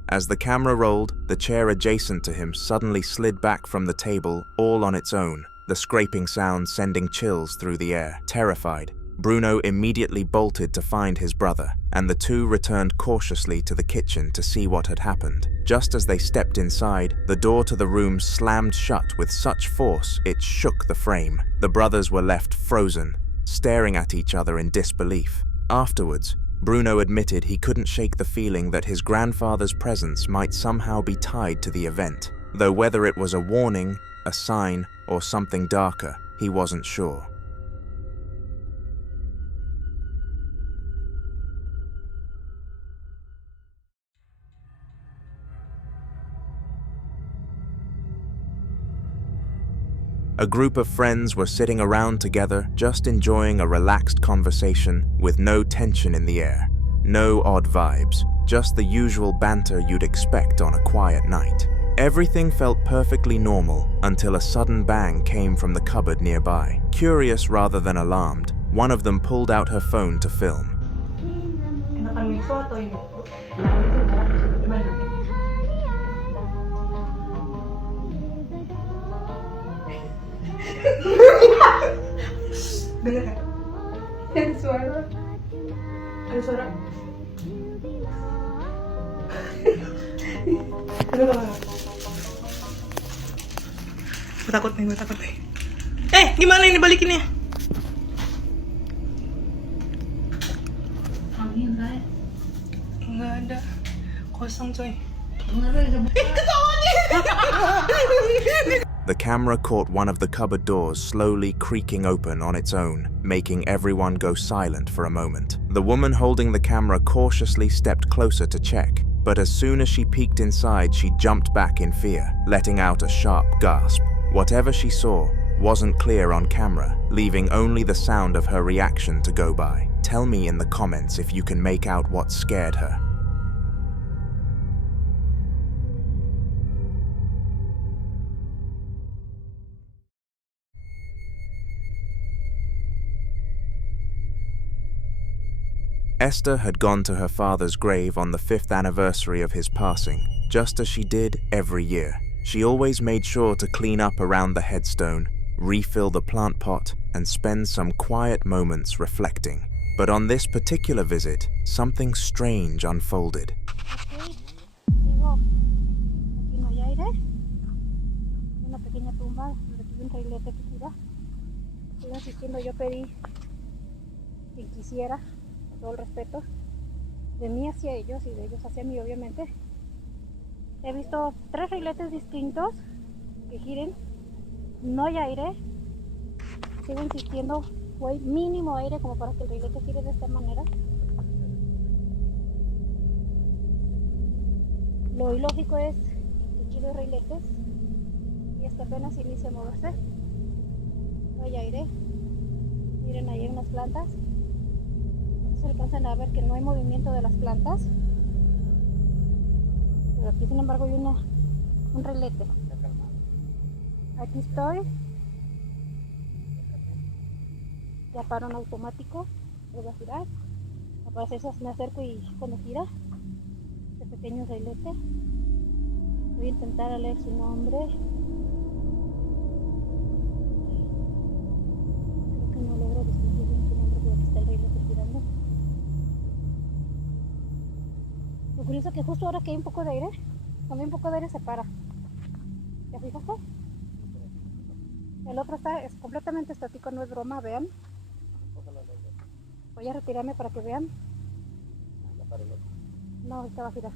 As the camera rolled, the chair adjacent to him suddenly slid back from the table all on its own, the scraping sound sending chills through the air. Terrified, Bruno immediately bolted to find his brother, and the two returned cautiously to the kitchen to see what had happened. Just as they stepped inside, the door to the room slammed shut with such force it shook the frame. The brothers were left frozen, staring at each other in disbelief. Afterwards, Bruno admitted he couldn't shake the feeling that his grandfather's presence might somehow be tied to the event, though whether it was a warning, a sign, or something darker, he wasn't sure. A group of friends were sitting around together, just enjoying a relaxed conversation with no tension in the air. No odd vibes, just the usual banter you'd expect on a quiet night. Everything felt perfectly normal until a sudden bang came from the cupboard nearby. Curious rather than alarmed, one of them pulled out her phone to film. Takut nih, gue takut nih. Gimana ini balikinnya? Angin kali? Enggak ada, kosong coy. The camera caught one of the cupboard doors slowly creaking open on its own, making everyone go silent for a moment. The woman holding the camera cautiously stepped closer to check, but as soon as she peeked inside, she jumped back in fear, letting out a sharp gasp. Whatever she saw wasn't clear on camera, leaving only the sound of her reaction to go by. Tell me in the comments if you can make out what scared her. Esther had gone to her father's grave on the 5th anniversary of his passing, just as she did every year. She always made sure to clean up around the headstone, refill the plant pot, and spend some quiet moments reflecting. But on this particular visit, something strange unfolded. Digo, aquí no hay aire. Una pequeña tumba donde tuve un trailete que tira. Estoy insistiendo, yo pedí quien quisiera, con todo el respeto, de mí hacia ellos y de ellos hacia mí, obviamente. He visto 3 trailetes distintos que giren. No hay aire. Sigo insistiendo, hay mínimo aire como para que el trailete gire de esta manera. Lo ilógico es que aquí los trailetes y hasta apenas inicia a moverse. No hay aire. Miren, ahí hay unas plantas. Se alcanzan a ver que no hay movimiento de las plantas. Pero aquí sin embargo hay un trailete. Aquí estoy. Ya paro en automático. Voy a girar. Para eso me acerco y cuando gira este pequeño trailete, voy a intentar leer su nombre. Creo que no logro distinguir bien su nombre porque está el trailete girando. Lo curioso es que justo ahora que hay un poco de aire, cuando hay un poco de aire se para. ¿Ya fijaste? El otro es completamente estático, no es broma, vean. Voy a retirarme para que vean. No, ahorita va a girar.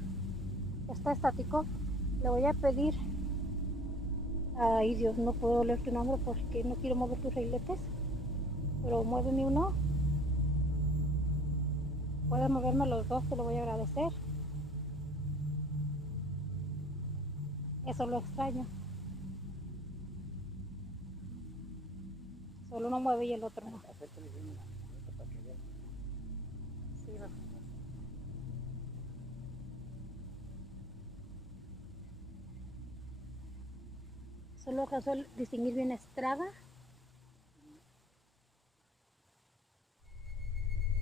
Está estático. Le voy a pedir. Ay Dios, no puedo leer tu nombre porque no quiero mover tus trailetes. Pero muéveme uno. Puedes moverme los dos, te lo voy a agradecer. Eso lo extraño. Solo uno mueve y el otro no. Sí, va. Solo alcanzó a distinguir bien Estrada.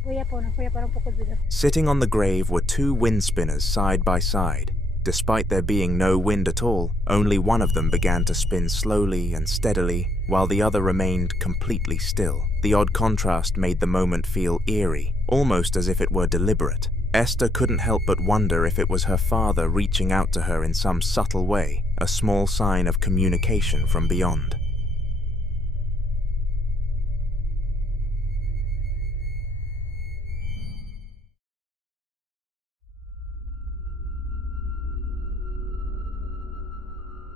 Voy a parar un poco el video. Sitting on the grave were 2 wind spinners side by side. Despite there being no wind at all, only one of them began to spin slowly and steadily, while the other remained completely still. The odd contrast made the moment feel eerie, almost as if it were deliberate. Esther couldn't help but wonder if it was her father reaching out to her in some subtle way, a small sign of communication from beyond.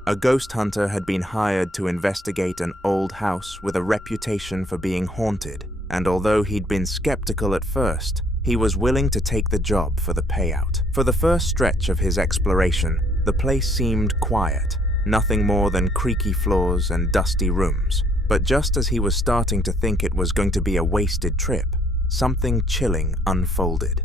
A ghost hunter had been hired to investigate an old house with a reputation for being haunted, and although he'd been skeptical at first, he was willing to take the job for the payout. For the first stretch of his exploration, the place seemed quiet. nothing more than creaky floors and dusty rooms. But just as he was starting to think it was going to be a wasted trip, something chilling unfolded.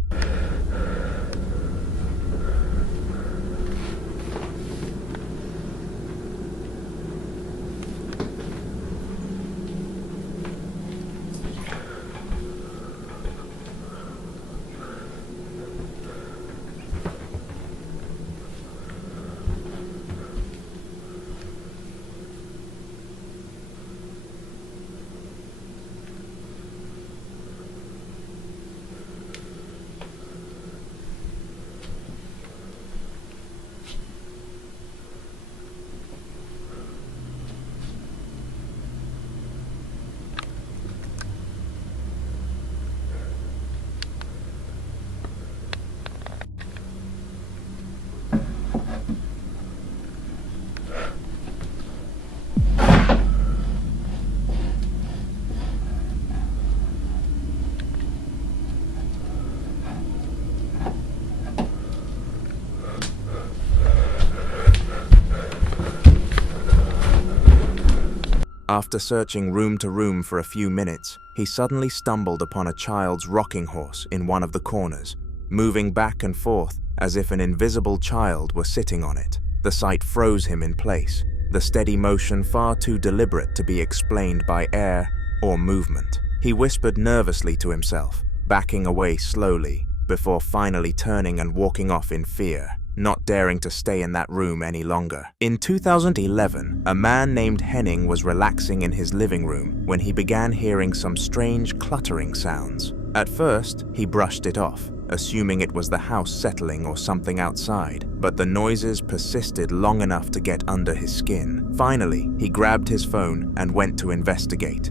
After searching room to room for a few minutes, he suddenly stumbled upon a child's rocking horse in one of the corners, moving back and forth as if an invisible child were sitting on it. The sight froze him in place, the steady motion far too deliberate to be explained by air or movement. He whispered nervously to himself, backing away slowly, before finally turning and walking off in fear, not daring to stay in that room any longer. In 2011, a man named Henning was relaxing in his living room when he began hearing some strange cluttering sounds. At first, he brushed it off, assuming it was the house settling or something outside, but the noises persisted long enough to get under his skin. Finally, he grabbed his phone and went to investigate.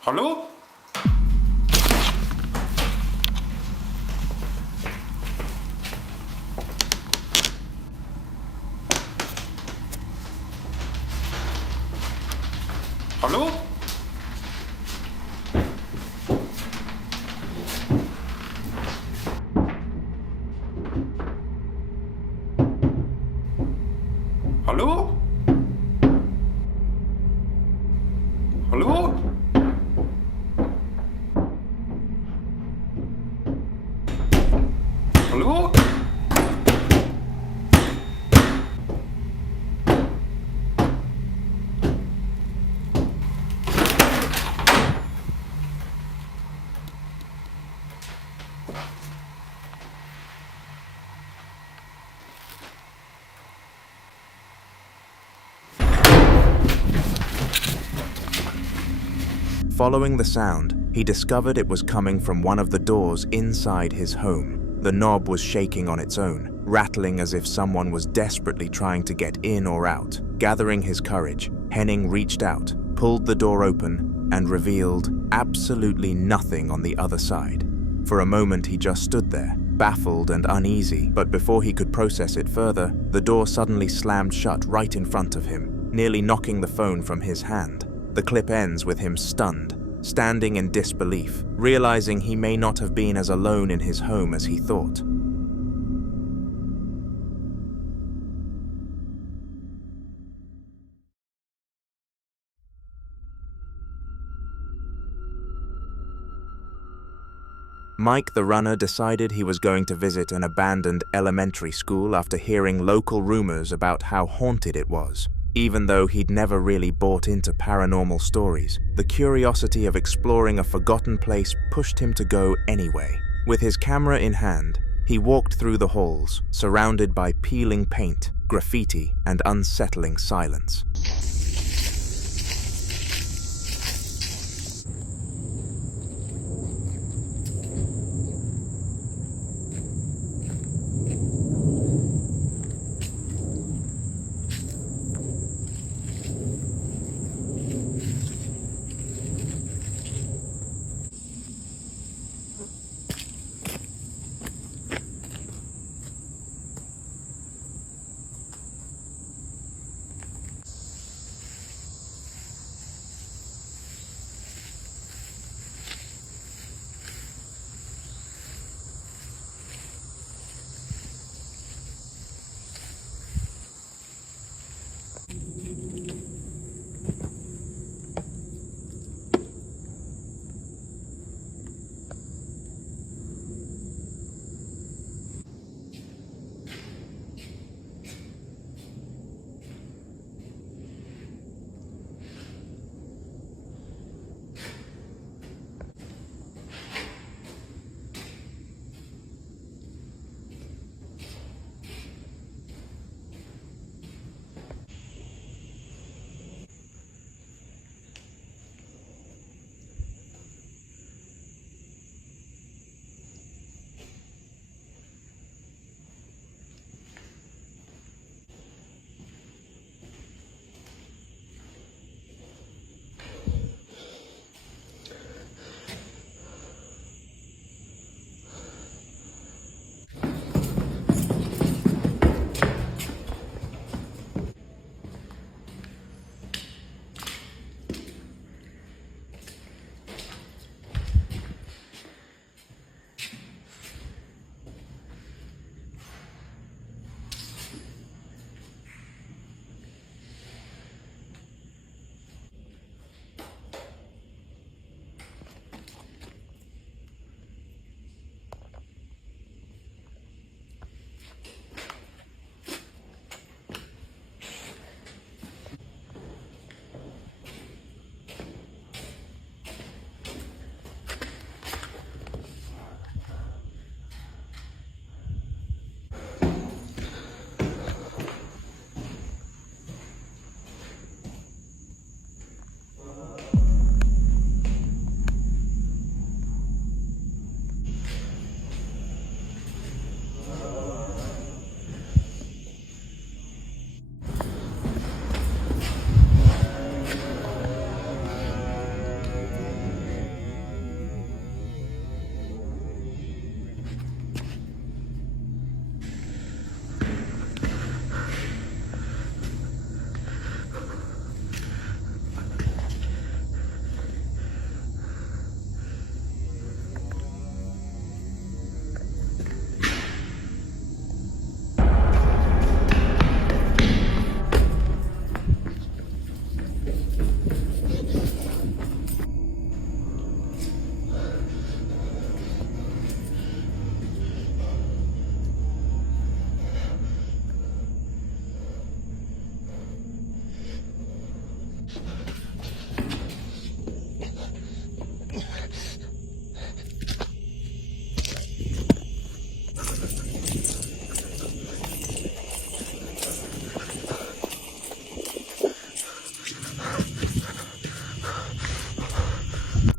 Hello? Hello? Hello? Hello? Hello? Following the sound, he discovered it was coming from one of the doors inside his home. The knob was shaking on its own, rattling as if someone was desperately trying to get in or out. Gathering his courage, Henning reached out, pulled the door open, and revealed absolutely nothing on the other side. For a moment he just stood there, baffled and uneasy, but before he could process it further, the door suddenly slammed shut right in front of him, nearly knocking the phone from his hand. The clip ends with him stunned, standing in disbelief, realizing he may not have been as alone in his home as he thought. Mike the runner decided he was going to visit an abandoned elementary school after hearing local rumors about how haunted it was. Even though he'd never really bought into paranormal stories, the curiosity of exploring a forgotten place pushed him to go anyway. With his camera in hand, he walked through the halls, surrounded by peeling paint, graffiti, and unsettling silence.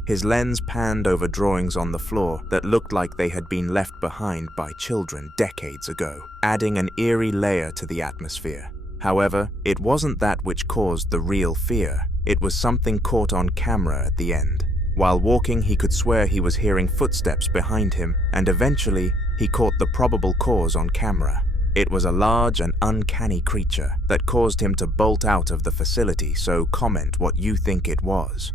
His lens panned over drawings on the floor that looked like they had been left behind by children decades ago, adding an eerie layer to the atmosphere. However, it wasn't that which caused the real fear. It was something caught on camera at the end. While walking, he could swear he was hearing footsteps behind him, and eventually, he caught the probable cause on camera. It was a large and uncanny creature that caused him to bolt out of the facility, so comment what you think it was.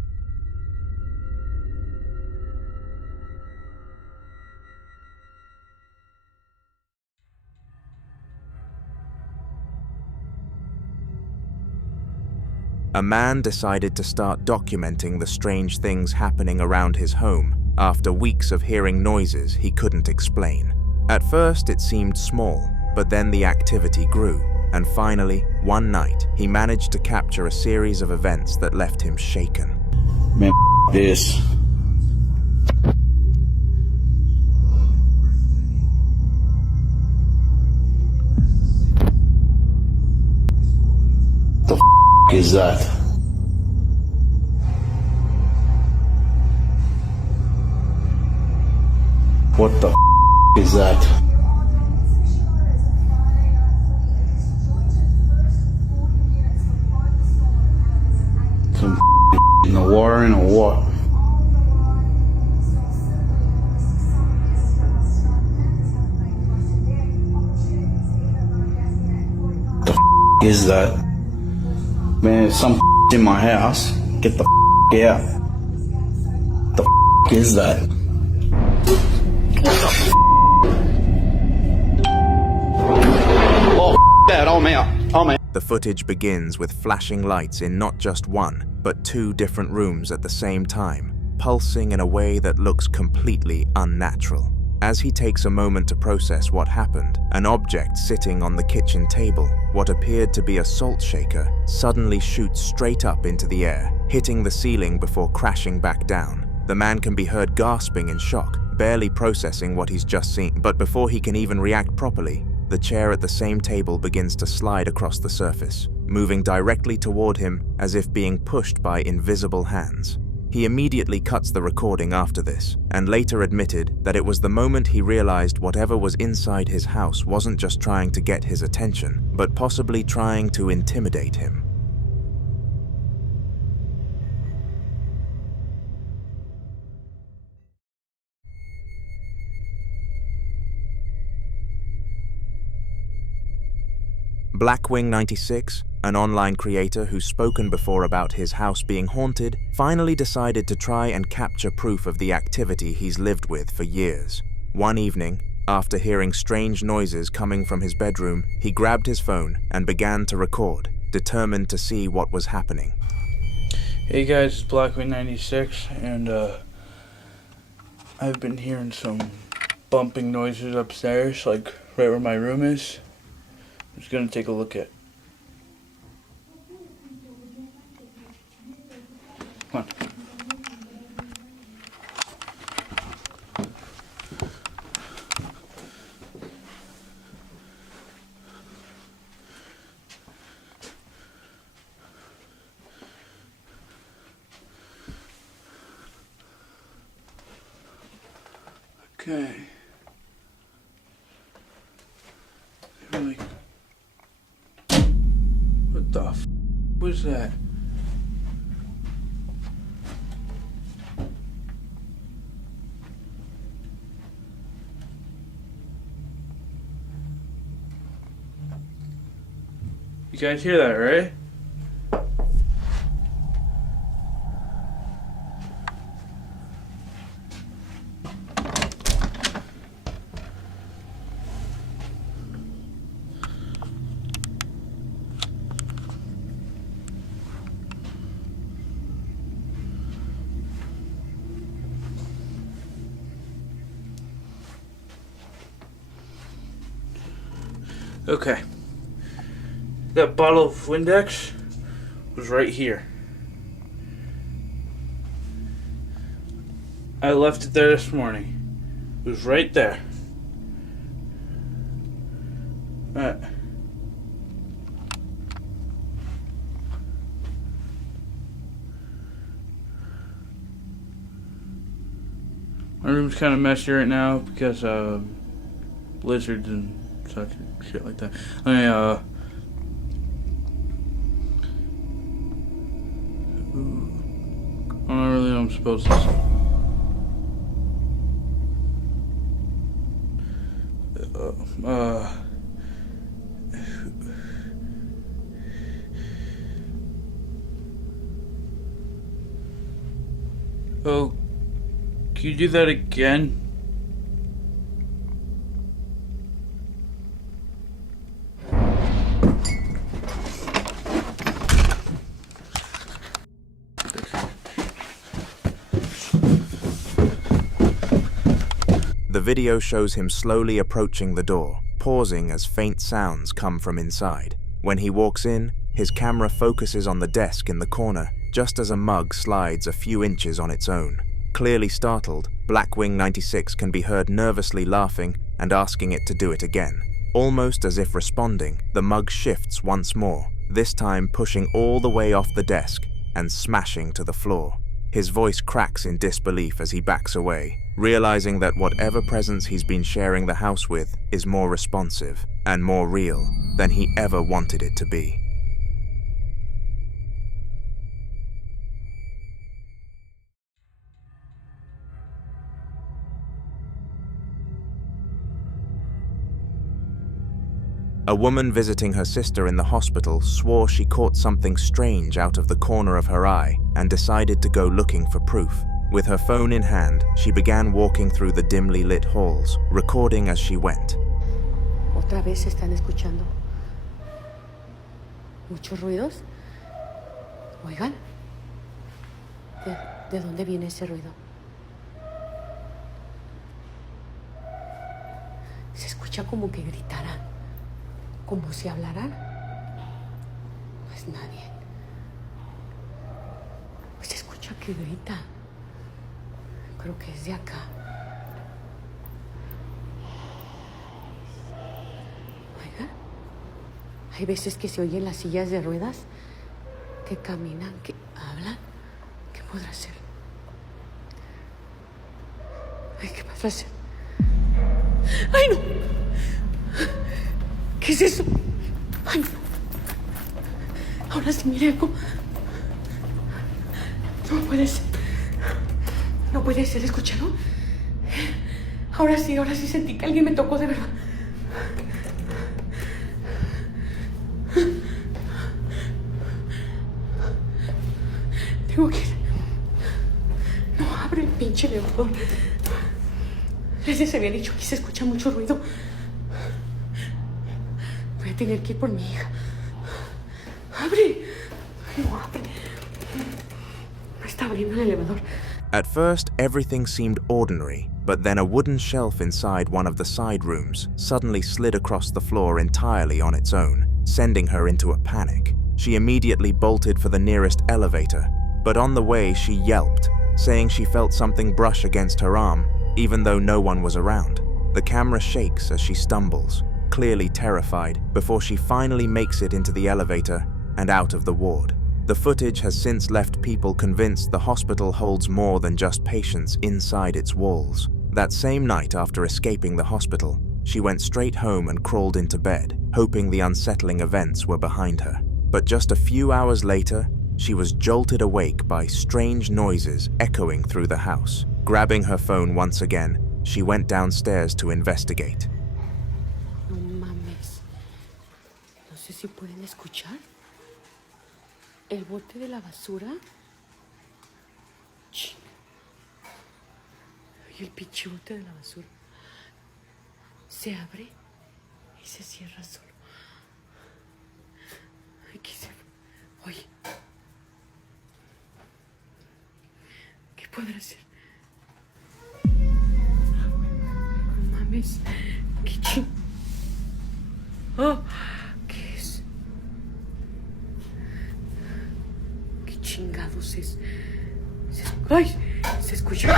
A man decided to start documenting the strange things happening around his home after weeks of hearing noises he couldn't explain. At first, it seemed small, but then the activity grew, and finally, one night, he managed to capture a series of events that left him shaken. Man, this. The is that? What the is that? Some in the water in a what? The is that? Man, there's some in my house. Get the out. The is that? Oh, that, I'm out. I'm out. The footage begins with flashing lights in not just one, but two different rooms at the same time, pulsing in a way that looks completely unnatural. As he takes a moment to process what happened, an object sitting on the kitchen table, what appeared to be a salt shaker, suddenly shoots straight up into the air, hitting the ceiling before crashing back down. The man can be heard gasping in shock, barely processing what he's just seen, but before he can even react properly, the chair at the same table begins to slide across the surface, moving directly toward him as if being pushed by invisible hands. He immediately cuts the recording after this, and later admitted that it was the moment he realized whatever was inside his house wasn't just trying to get his attention, but possibly trying to intimidate him. Blackwing96, an online creator who's spoken before about his house being haunted, finally decided to try and capture proof of the activity he's lived with for years. One evening, after hearing strange noises coming from his bedroom, he grabbed his phone and began to record, determined to see what was happening. Hey guys, it's Blackwing96, and I've been hearing some bumping noises upstairs, like right where my room is. I'm just gonna take a look at. Come on. Okay. Really. What the f was that? You guys hear that, right? Okay. That bottle of Windex was right here. I left it there this morning. It was right there. My room's kind of messy right now because blizzards and such shit like that. I don't really know what I'm supposed to say. Oh, can you do that again? The video shows him slowly approaching the door, pausing as faint sounds come from inside. When he walks in, his camera focuses on the desk in the corner, just as a mug slides a few inches on its own. Clearly startled, Blackwing 96 can be heard nervously laughing and asking it to do it again. Almost as if responding, the mug shifts once more, this time pushing all the way off the desk and smashing to the floor. His voice cracks in disbelief as he backs away, realizing that whatever presence he's been sharing the house with is more responsive and more real than he ever wanted it to be. A woman visiting her sister in the hospital swore she caught something strange out of the corner of her eye and decided to go looking for proof. With her phone in hand, she began walking through the dimly lit halls, recording as she went. Otra vez se están escuchando muchos ruidos. Oigan, ¿de dónde viene ese ruido? Se escucha como que gritaran, como si hablaran. No es nadie. Se escucha que grita. Creo que es de acá. Oiga, hay veces que se oyen las sillas de ruedas, que caminan, que hablan. ¿Qué podrá ser? Ay, ¿qué podrá ser? ¡Ay, no! ¿Qué es eso? ¡Ay, no! Ahora sí, mire algo. No puede ser. No puede ser, ¿escucharon? Ahora sí sentí que alguien me tocó de verdad. Tengo que ir. No abre el pinche elevador. Les había dicho que se escucha mucho ruido. Voy a tener que ir por mi hija. ¡Abre! No abre. No está abriendo el elevador. At first, everything seemed ordinary, but then a wooden shelf inside one of the side rooms suddenly slid across the floor entirely on its own, sending her into a panic. She immediately bolted for the nearest elevator, but on the way she yelped, saying she felt something brush against her arm, even though no one was around. The camera shakes as she stumbles, clearly terrified, before she finally makes it into the elevator and out of the ward. The footage has since left people convinced the hospital holds more than just patients inside its walls. That same night after escaping the hospital, she went straight home and crawled into bed, hoping the unsettling events were behind her. But just a few hours later, she was jolted awake by strange noises echoing through the house. Grabbing her phone once again, she went downstairs to investigate. No mames. No sé si pueden escuchar. El bote de la basura. Chinga. Y el pinche bote de la basura se abre y se cierra solo. Aquí se... Oye. ¿Qué podrá ser? No mames. ¿Qué ching... Oh, ¿qué es? ¿Qué chingados es? ¡Ay! Se escucha...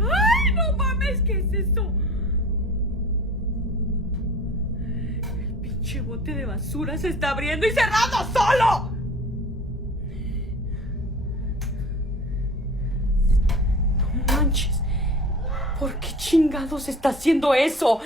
¡Ay, no mames! ¿Qué es eso? El pinche bote de basura se está abriendo y cerrando solo. ¿Por qué chingados está haciendo eso?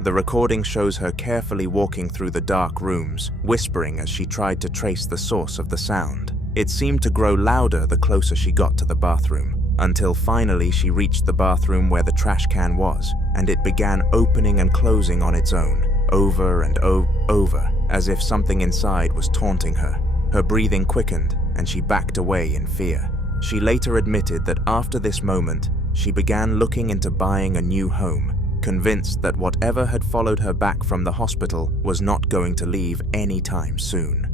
The recording shows her carefully walking through the dark rooms, whispering as she tried to trace the source of the sound. It seemed to grow louder the closer she got to the bathroom, until finally she reached the bathroom where the trash can was, and it began opening and closing on its own, over and over, as if something inside was taunting her. Her breathing quickened, and she backed away in fear. She later admitted that after this moment, she began looking into buying a new home, convinced that whatever had followed her back from the hospital was not going to leave anytime soon.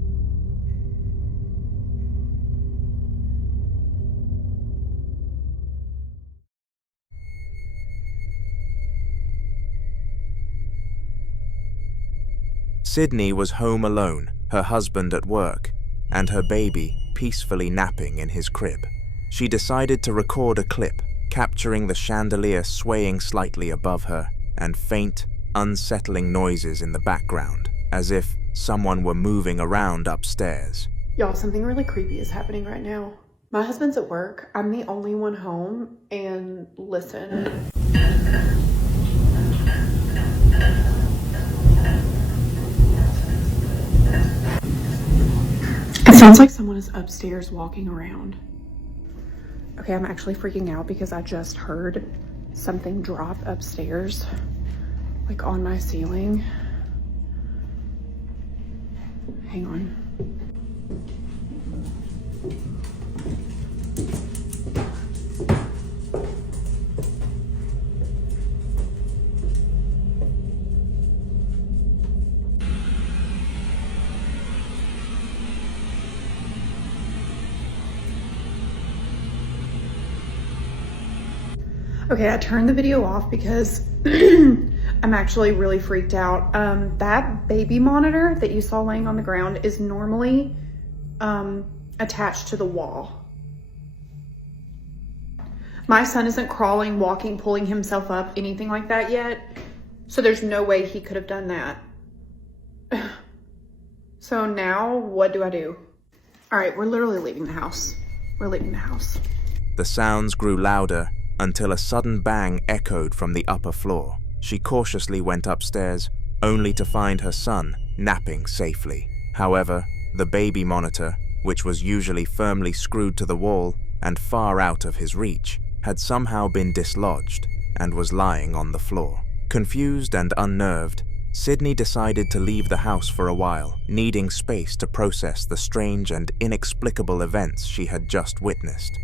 Sydney was home alone, her husband at work, and her baby peacefully napping in his crib. She decided to record a clip, capturing the chandelier swaying slightly above her and faint, unsettling noises in the background, as if someone were moving around upstairs. Y'all, something really creepy is happening right now. My husband's at work, I'm the only one home, and listen. It sounds like someone is upstairs walking around. Okay, I'm actually freaking out because I just heard something drop upstairs, like on my ceiling. Hang on. Okay, I turned the video off because I'm actually really freaked out. That baby monitor that you saw laying on the ground is normally attached to the wall. My son isn't crawling, walking, pulling himself up, anything like that yet. So there's no way he could have done that. So now what do I do? All right, we're literally leaving the house. We're leaving the house. The sounds grew louder until a sudden bang echoed from the upper floor. She cautiously went upstairs, only to find her son napping safely. However, the baby monitor, which was usually firmly screwed to the wall and far out of his reach, had somehow been dislodged and was lying on the floor. Confused and unnerved, Sydney decided to leave the house for a while, needing space to process the strange and inexplicable events she had just witnessed.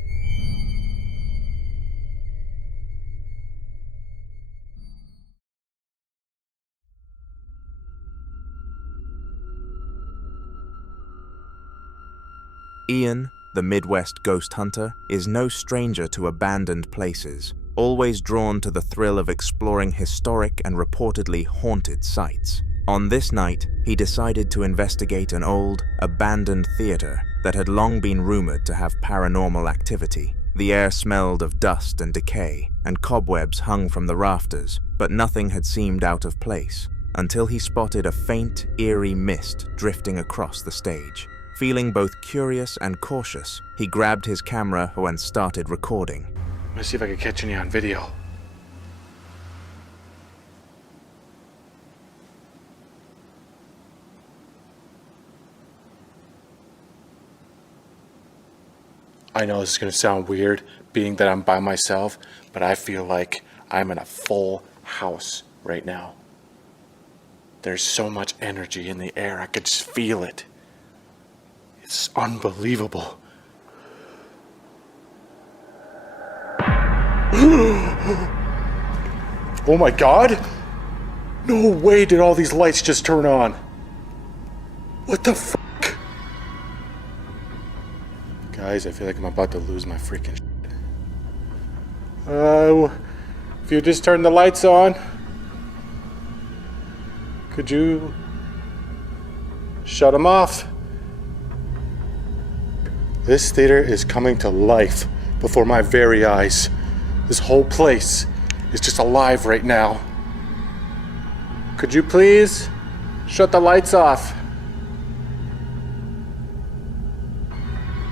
Ian, the Midwest ghost hunter, is no stranger to abandoned places, always drawn to the thrill of exploring historic and reportedly haunted sites. On this night, he decided to investigate an old, abandoned theater that had long been rumored to have paranormal activity. The air smelled of dust and decay, and cobwebs hung from the rafters, but nothing had seemed out of place, until he spotted a faint, eerie mist drifting across the stage. Feeling both curious and cautious, he grabbed his camera and started recording. Let me see if I can catch any on video. I know this is going to sound weird, being that I'm by myself, but I feel like I'm in a full house right now. There's so much energy in the air, I could just feel it. It's unbelievable. Oh my God! No way did all these lights just turn on. What the fuck? Guys, I feel like I'm about to lose my freaking shit. If you just turn the lights on, could you shut them off? This theater is coming to life before my very eyes. This whole place is just alive right now. Could you please shut the lights off?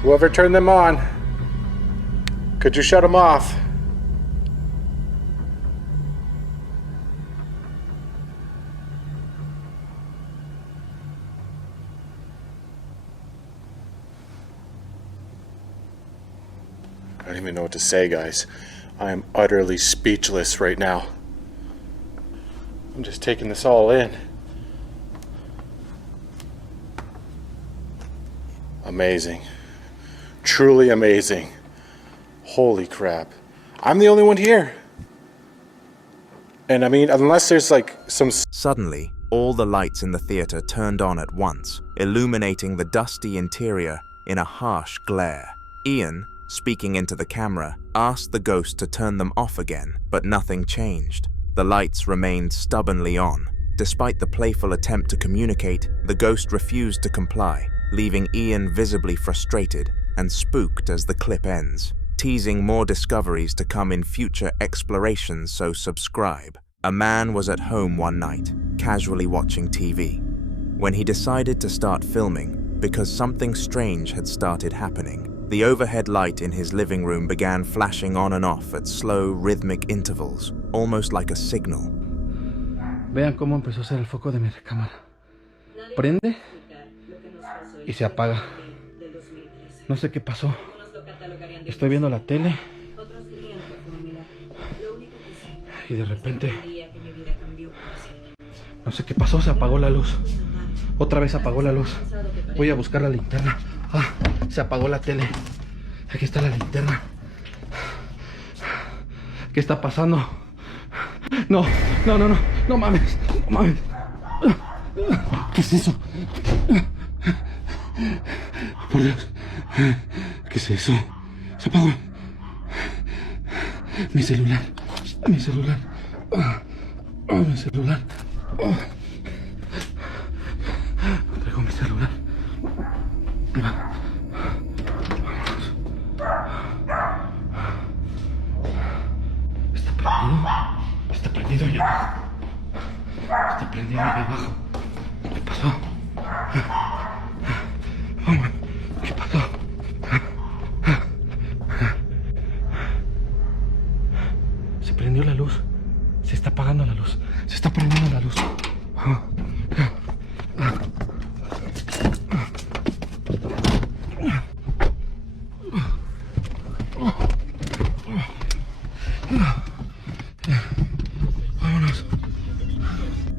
Whoever turned them on. Could you shut him off? I don't even know what to say, guys. I am utterly speechless right now. I'm just taking this all in. Amazing. Truly amazing. Holy crap. I'm the only one here. And I mean, unless there's like some... Suddenly, all the lights in the theater turned on at once, illuminating the dusty interior in a harsh glare. Ian, speaking into the camera, asked the ghost to turn them off again, but nothing changed. The lights remained stubbornly on. Despite the playful attempt to communicate, the ghost refused to comply, leaving Ian visibly frustrated and spooked as the clip ends, teasing more discoveries to come in future explorations, so subscribe. A man was at home one night, casually watching TV, when he decided to start filming because something strange had started happening. The overhead light in his living room began flashing on and off at slow, rhythmic intervals, almost like a signal. Vean cómo empezó a ser el foco de mi cámara. Prende y se apaga. No sé qué pasó. Estoy viendo la tele y de repente no sé qué pasó, se apagó la luz. Otra vez apagó la luz. Voy a buscar la linterna. Ah, se apagó la tele. Aquí está la linterna. ¿Qué está pasando? No, no, no, no, no mames, no mames. ¿Qué es eso? Por Dios, ¿qué es eso? Se apagó. Mi celular, mi celular, mi celular. Traigo mi celular. Está prendido ahí abajo. Está prendido ahí abajo. ¿Qué pasó? Vamos. ¿Qué pasó? Se prendió la luz. Se está apagando la luz. Se está prendiendo la luz.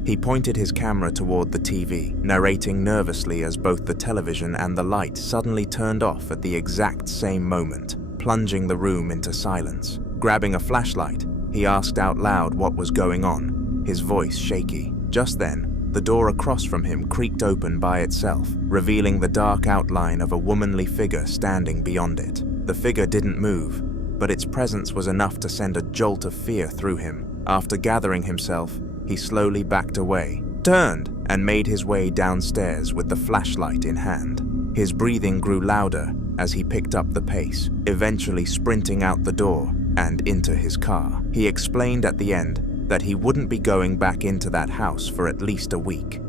He pointed his camera toward the TV, narrating nervously as both the television and the light suddenly turned off at the exact same moment, plunging the room into silence. Grabbing a flashlight, he asked out loud what was going on, his voice shaky. Just then, the door across from him creaked open by itself, revealing the dark outline of a womanly figure standing beyond it. The figure didn't move, but its presence was enough to send a jolt of fear through him. After gathering himself, he slowly backed away, turned, and made his way downstairs with the flashlight in hand. His breathing grew louder as he picked up the pace, eventually sprinting out the door and into his car. He explained at the end that he wouldn't be going back into that house for at least a week.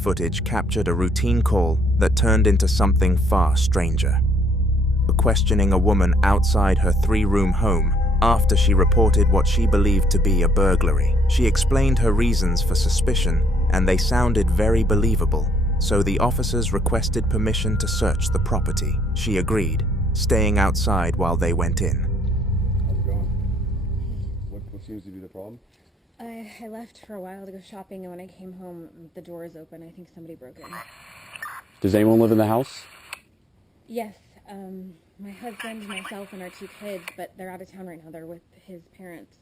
Footage captured a routine call that turned into something far stranger. Questioning a woman outside her 3-room home after she reported what she believed to be a burglary. She explained her reasons for suspicion, and they sounded very believable, so the officers requested permission to search the property. She agreed, staying outside while they went in. How's it going? What seems to be the problem? I left for a while to go shopping, and when I came home, the door is open. I think somebody broke in. Does anyone live in the house? Yes, my husband, myself, and our 2 kids, but they're out of town right now. They're with his parents.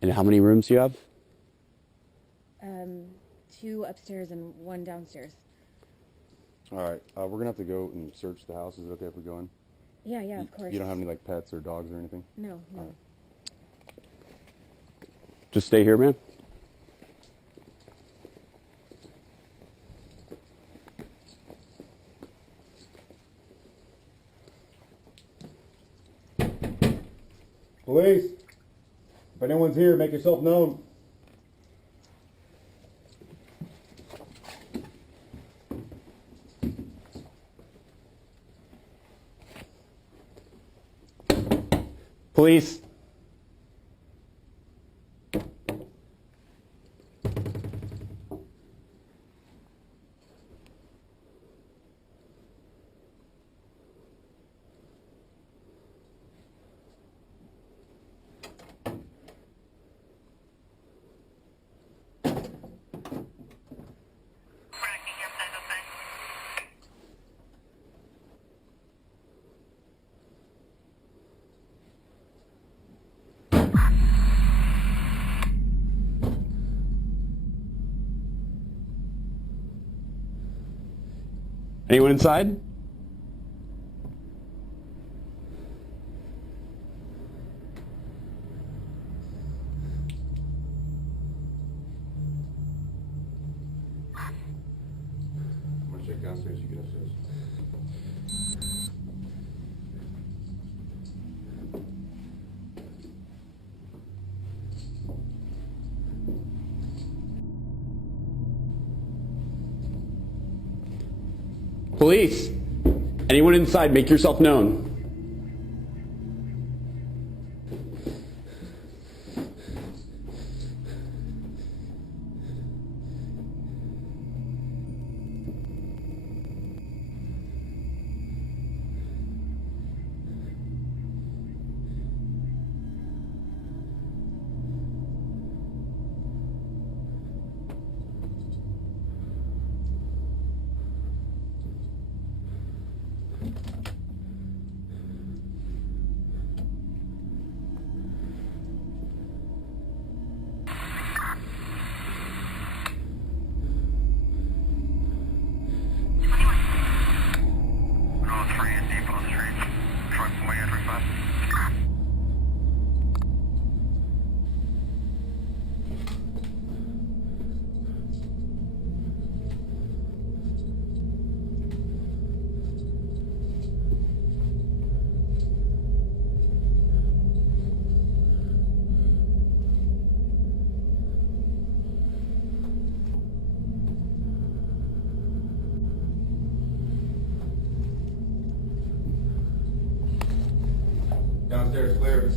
And how many rooms do you have? 2 upstairs and 1 downstairs. All right, we're gonna have to go and search the house. Is it okay if we go in? Yeah, of course. You don't have any like pets or dogs or anything? No. Right. Just stay here, man. Police! If anyone's here, make yourself known. Police. Anyone inside? I'm gonna check downstairs, you get upstairs. Police! Anyone inside, make yourself known. Downstairs clear.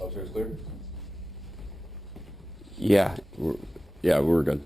Upstairs clear? Yeah, we're good.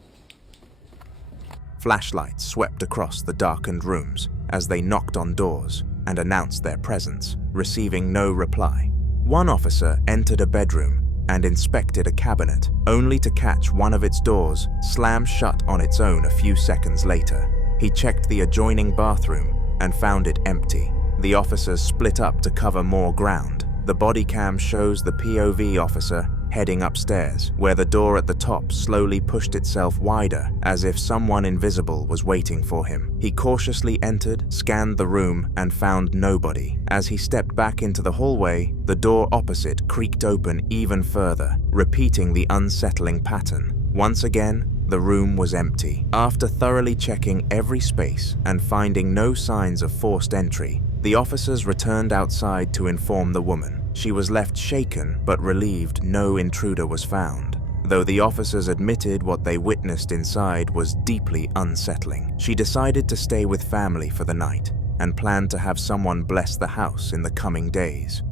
Flashlights swept across the darkened rooms as they knocked on doors and announced their presence, receiving no reply. One officer entered a bedroom and inspected a cabinet, only to catch one of its doors slam shut on its own a few seconds later. He checked the adjoining bathroom and found it empty. The officers split up to cover more ground. The body cam shows the POV officer heading upstairs, where the door at the top slowly pushed itself wider, as if someone invisible was waiting for him. He cautiously entered, scanned the room, and found nobody. As he stepped back into the hallway, the door opposite creaked open even further, repeating the unsettling pattern. Once again, the room was empty. After thoroughly checking every space and finding no signs of forced entry, the officers returned outside to inform the woman. She was left shaken but relieved no intruder was found. Though the officers admitted what they witnessed inside was deeply unsettling, she decided to stay with family for the night and planned to have someone bless the house in the coming days.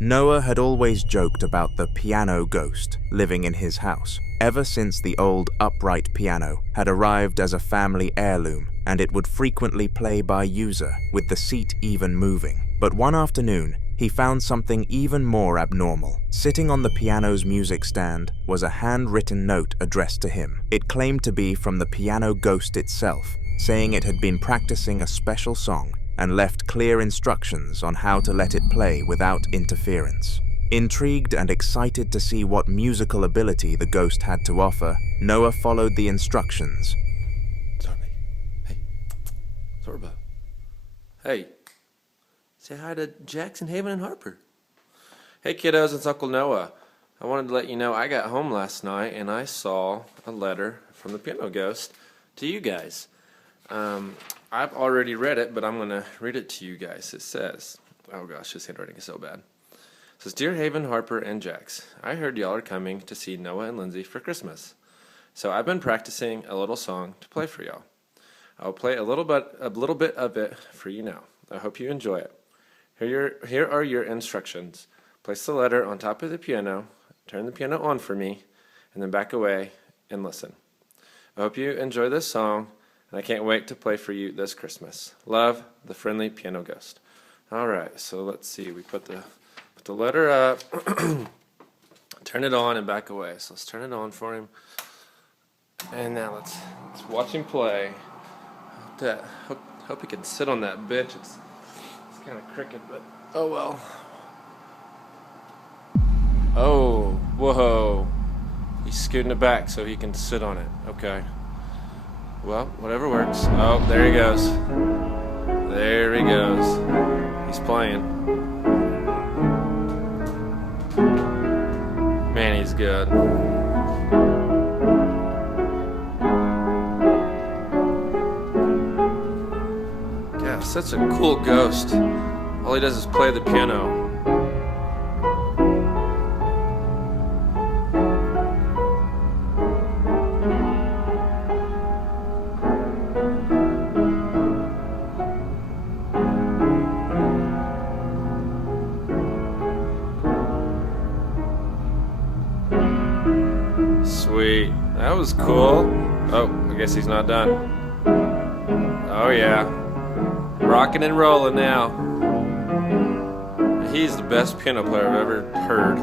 Noah had always joked about the piano ghost living in his house. Ever since the old upright piano had arrived as a family heirloom and it would frequently play by user, with the seat even moving. But one afternoon, he found something even more abnormal. Sitting on the piano's music stand was a handwritten note addressed to him. It claimed to be from the piano ghost itself, saying it had been practicing a special song and left clear instructions on how to let it play without interference. Intrigued and excited to see what musical ability the ghost had to offer, Noah followed the instructions. Sorba. Hey, say hi to Jackson, Haven, and Harper. Hey kiddos, it's Uncle Noah. I wanted to let you know I got home last night and I saw a letter from the piano ghost to you guys. I've already read it, but I'm going to read it to you guys. It says, oh gosh, this handwriting is so bad. It says, Dear Haven, Harper, and Jax, I heard y'all are coming to see Noah and Lindsay for Christmas. So I've been practicing a little song to play for y'all. I'll play a little bit of it for you now. I hope you enjoy it. Here are your instructions. Place the letter on top of the piano, turn the piano on for me, and then back away and listen. I hope you enjoy this song, and I can't wait to play for you this Christmas. Love, the friendly piano ghost. All right, so let's see. We put the letter up, turn it on, and back away. So let's turn it on for him. And now let's watch him play. Hope he can sit on that bench. It's kind of crooked, but oh well. Oh, whoa. He's scooting it back so he can sit on it. Okay. Well, whatever works. Oh, there he goes. There he goes. He's playing. Man, he's good. Yeah, such a cool ghost. All he does is play the piano. Sweet. That was cool. Oh, I guess he's not done. Oh yeah. Rocking and rolling now. He's the best piano player I've ever heard.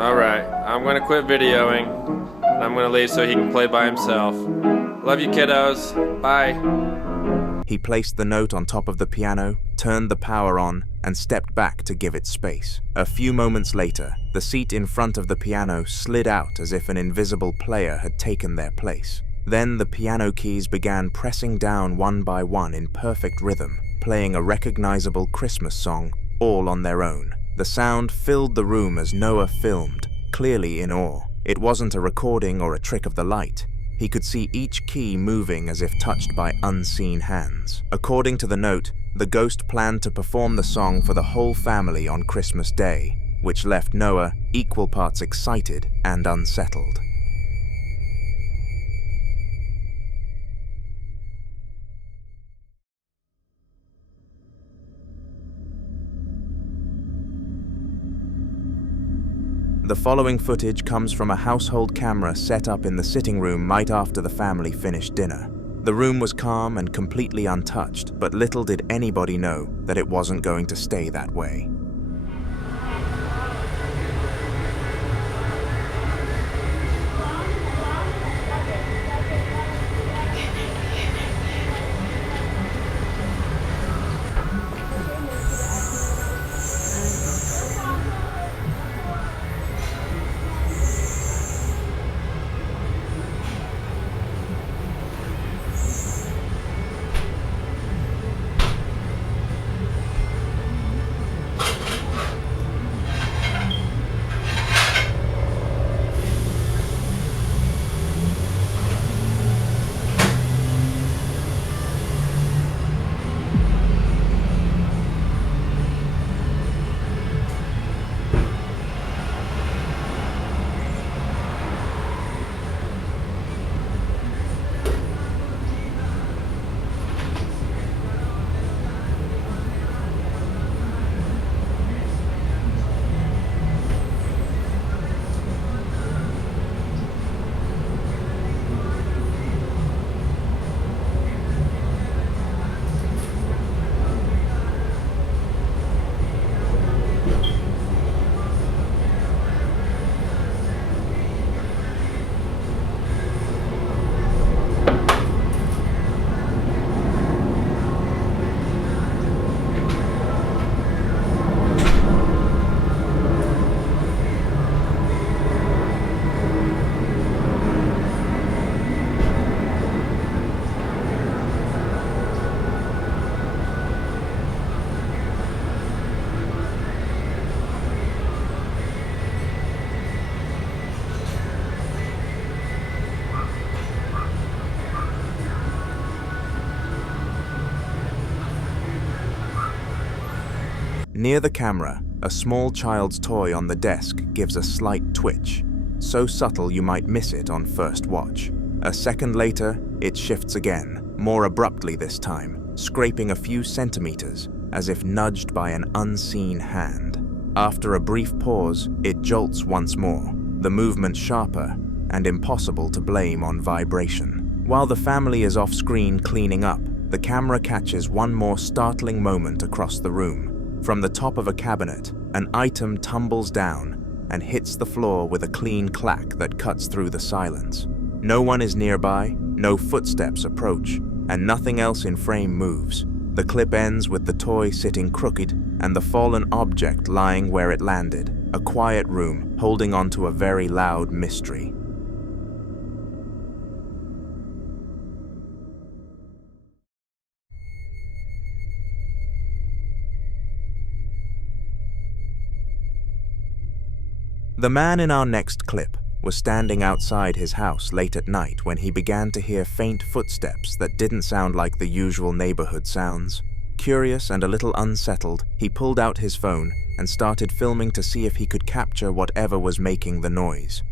Alright, I'm gonna quit videoing. And I'm gonna leave so he can play by himself. Love you kiddos. Bye. He placed the note on top of the piano, turned the power on, and stepped back to give it space. A few moments later, the seat in front of the piano slid out as if an invisible player had taken their place. Then the piano keys began pressing down one by one in perfect rhythm, playing a recognizable Christmas song, all on their own. The sound filled the room as Noah filmed, clearly in awe. It wasn't a recording or a trick of the light. He could see each key moving as if touched by unseen hands. According to the note, the ghost planned to perform the song for the whole family on Christmas Day, which left Noah equal parts excited and unsettled. The following footage comes from a household camera set up in the sitting room right after the family finished dinner. The room was calm and completely untouched, but little did anybody know that it wasn't going to stay that way. Near the camera, a small child's toy on the desk gives a slight twitch, so subtle you might miss it on first watch. A second later, it shifts again, more abruptly this time, scraping a few centimeters, as if nudged by an unseen hand. After a brief pause, it jolts once more, the movement sharper and impossible to blame on vibration. While the family is off-screen cleaning up, the camera catches one more startling moment across the room. From the top of a cabinet, an item tumbles down and hits the floor with a clean clack that cuts through the silence. No one is nearby, no footsteps approach, and nothing else in frame moves. The clip ends with the toy sitting crooked and the fallen object lying where it landed, a quiet room holding onto a very loud mystery. The man in our next clip was standing outside his house late at night when he began to hear faint footsteps that didn't sound like the usual neighborhood sounds. Curious and a little unsettled, he pulled out his phone and started filming to see if he could capture whatever was making the noise.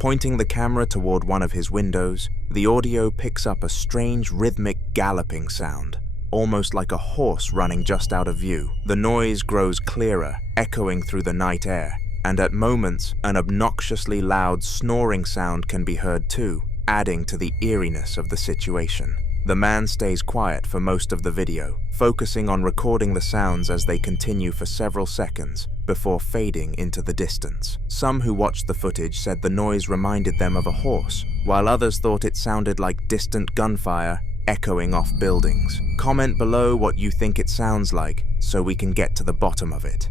Pointing the camera toward one of his windows, the audio picks up a strange rhythmic galloping sound, almost like a horse running just out of view. The noise grows clearer, echoing through the night air, and at moments, an obnoxiously loud snoring sound can be heard too, adding to the eeriness of the situation. The man stays quiet for most of the video, focusing on recording the sounds as they continue for several seconds before fading into the distance. Some who watched the footage said the noise reminded them of a horse, while others thought it sounded like distant gunfire echoing off buildings. Comment below what you think it sounds like so we can get to the bottom of it.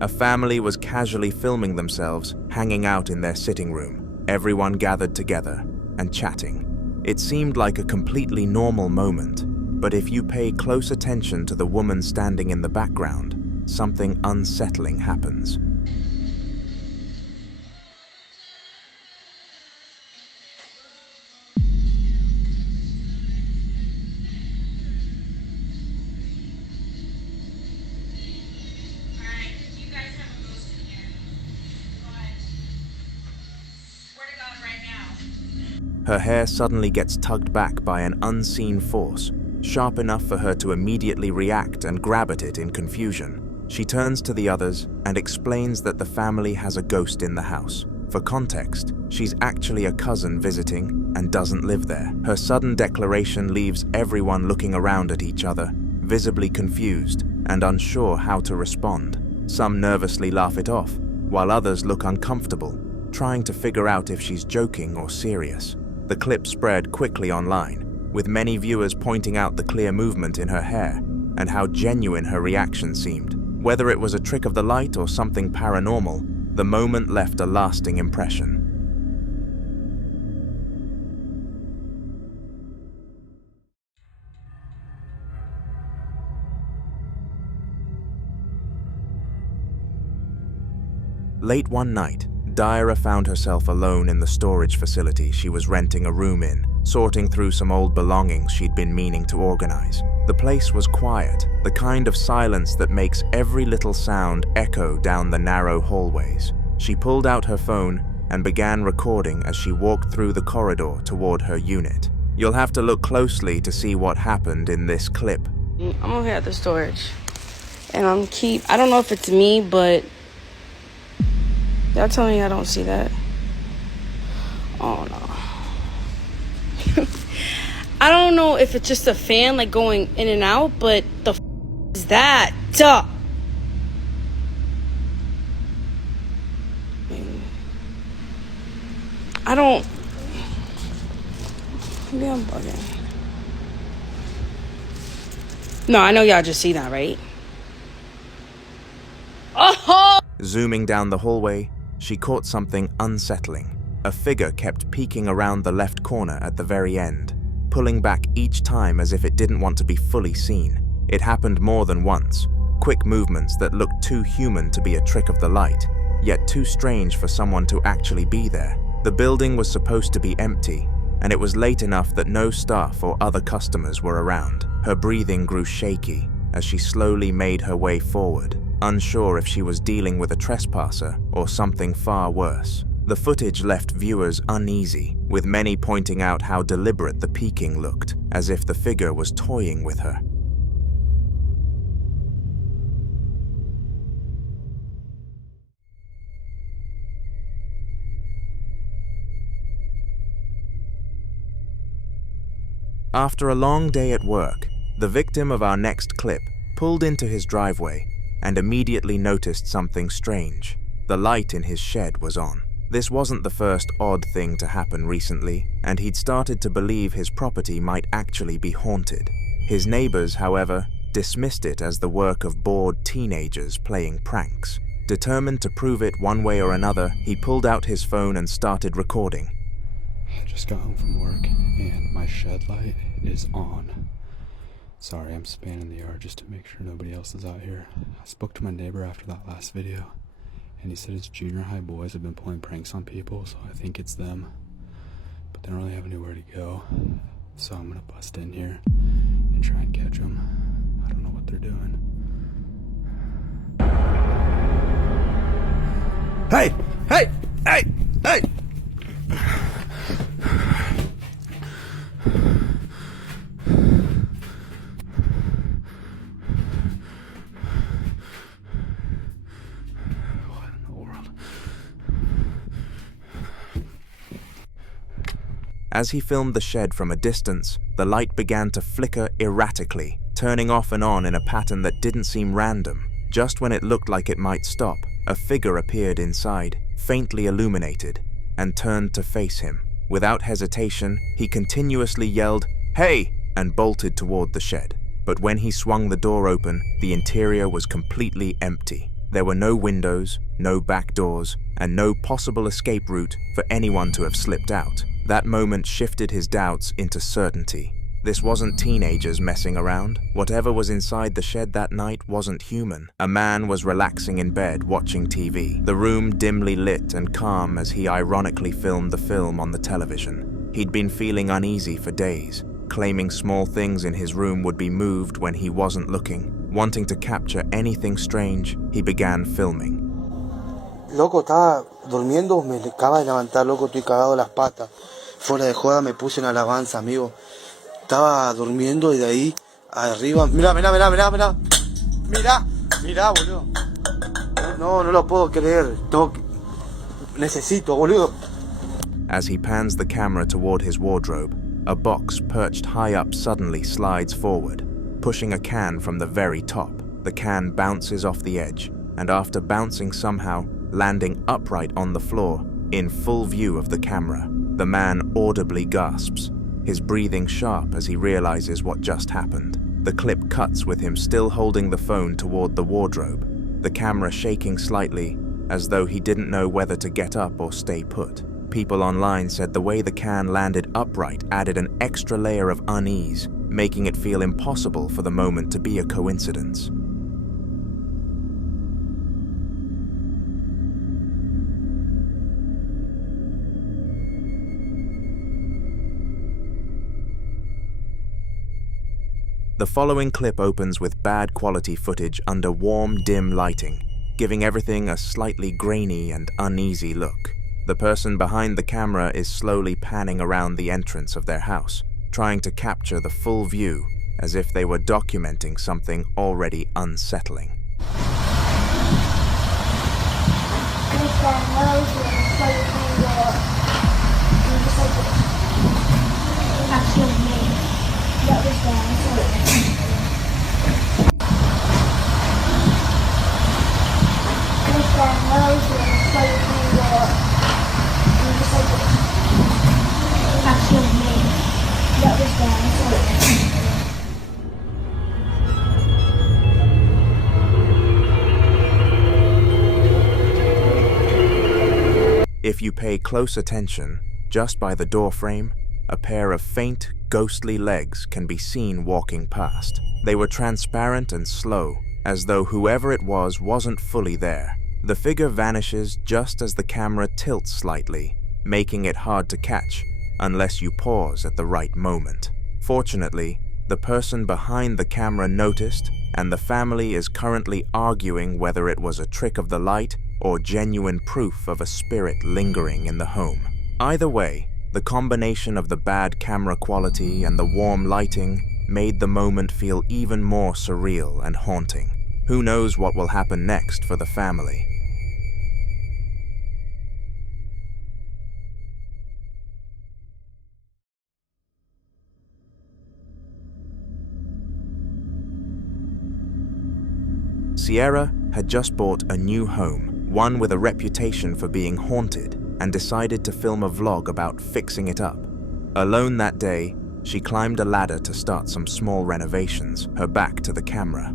A family was casually filming themselves hanging out in their sitting room, everyone gathered together and chatting. It seemed like a completely normal moment, but if you pay close attention to the woman standing in the background, something unsettling happens. Her hair suddenly gets tugged back by an unseen force, sharp enough for her to immediately react and grab at it in confusion. She turns to the others and explains that the family has a ghost in the house. For context, she's actually a cousin visiting and doesn't live there. Her sudden declaration leaves everyone looking around at each other, visibly confused and unsure how to respond. Some nervously laugh it off, while others look uncomfortable, trying to figure out if she's joking or serious. The clip spread quickly online, with many viewers pointing out the clear movement in her hair and how genuine her reaction seemed. Whether it was a trick of the light or something paranormal, the moment left a lasting impression. Late one night, Dyra found herself alone in the storage facility she was renting a room in, sorting through some old belongings she'd been meaning to organize. The place was quiet, the kind of silence that makes every little sound echo down the narrow hallways. She pulled out her phone and began recording as she walked through the corridor toward her unit. You'll have to look closely to see what happened in this clip. I'm over here at the storage, and I don't know if it's me, but y'all tell me I don't see that. Oh no. I don't know if it's just a fan like going in and out, but the is that? I don't. Maybe I'm bugging. No, I know y'all just see that, right? Oh! Zooming down the hallway, she caught something unsettling. A figure kept peeking around the left corner at the very end, pulling back each time as if it didn't want to be fully seen. It happened more than once, quick movements that looked too human to be a trick of the light, yet too strange for someone to actually be there. The building was supposed to be empty, and it was late enough that no staff or other customers were around. Her breathing grew shaky as she slowly made her way forward, unsure if she was dealing with a trespasser or something far worse. The footage left viewers uneasy, with many pointing out how deliberate the peeking looked, as if the figure was toying with her. After a long day at work, the victim of our next clip pulled into his driveway and immediately noticed something strange. The light in his shed was on. This wasn't the first odd thing to happen recently, and he'd started to believe his property might actually be haunted. His neighbors, however, dismissed it as the work of bored teenagers playing pranks. Determined to prove it one way or another, he pulled out his phone and started recording. I just got home from work, and my shed light is on. Sorry, I'm spanning the yard just to make sure nobody else is out here. I spoke to my neighbor after that last video, and he said his junior high boys have been pulling pranks on people, so I think it's them. But they don't really have anywhere to go, so I'm gonna bust in here and try and catch them. I don't know what they're doing. Hey! Hey! Hey! Hey! As he filmed the shed from a distance, the light began to flicker erratically, turning off and on in a pattern that didn't seem random. Just when it looked like it might stop, a figure appeared inside, faintly illuminated, and turned to face him. Without hesitation, he continuously yelled, "Hey!" and bolted toward the shed. But when he swung the door open, the interior was completely empty. There were no windows, no back doors, and no possible escape route for anyone to have slipped out. That moment shifted his doubts into certainty. This wasn't teenagers messing around. Whatever was inside the shed that night wasn't human. A man was relaxing in bed watching TV, the room dimly lit and calm as he ironically filmed the film on the television. He'd been feeling uneasy for days, claiming small things in his room would be moved when he wasn't looking. Wanting to capture anything strange, he began filming. Loco, estaba durmiendo, me acaba de levantar, loco, estoy cagado las patas. Fuera de joda me puse en alabanza, amigo. Estaba durmiendo y de ahí arriba... Mirá, mirá, mirá, mirá, mirá. Mirá, mirá, boludo. No lo puedo creer. Necesito, boludo. As he pans the camera toward his wardrobe, a box perched high up suddenly slides forward, pushing a can from the very top. The can bounces off the edge, and after bouncing somehow, landing upright on the floor, in full view of the camera, the man audibly gasps, his breathing sharp as he realizes what just happened. The clip cuts with him still holding the phone toward the wardrobe, the camera shaking slightly, as though he didn't know whether to get up or stay put. People online said the way the can landed upright added an extra layer of unease, making it feel impossible for the moment to be a coincidence. The following clip opens with bad quality footage under warm, dim lighting, giving everything a slightly grainy and uneasy look. The person behind the camera is slowly panning around the entrance of their house, trying to capture the full view as if they were documenting something already unsettling. If you pay close attention, just by the door frame, a pair of faint, ghostly legs can be seen walking past. They were transparent and slow, as though whoever it was wasn't fully there. The figure vanishes just as the camera tilts slightly, making it hard to catch unless you pause at the right moment. Fortunately, the person behind the camera noticed, and the family is currently arguing whether it was a trick of the light or genuine proof of a spirit lingering in the home. Either way, the combination of the bad camera quality and the warm lighting made the moment feel even more surreal and haunting. Who knows what will happen next for the family? Sierra had just bought a new home, one with a reputation for being haunted, and decided to film a vlog about fixing it up. Alone that day, she climbed a ladder to start some small renovations, her back to the camera.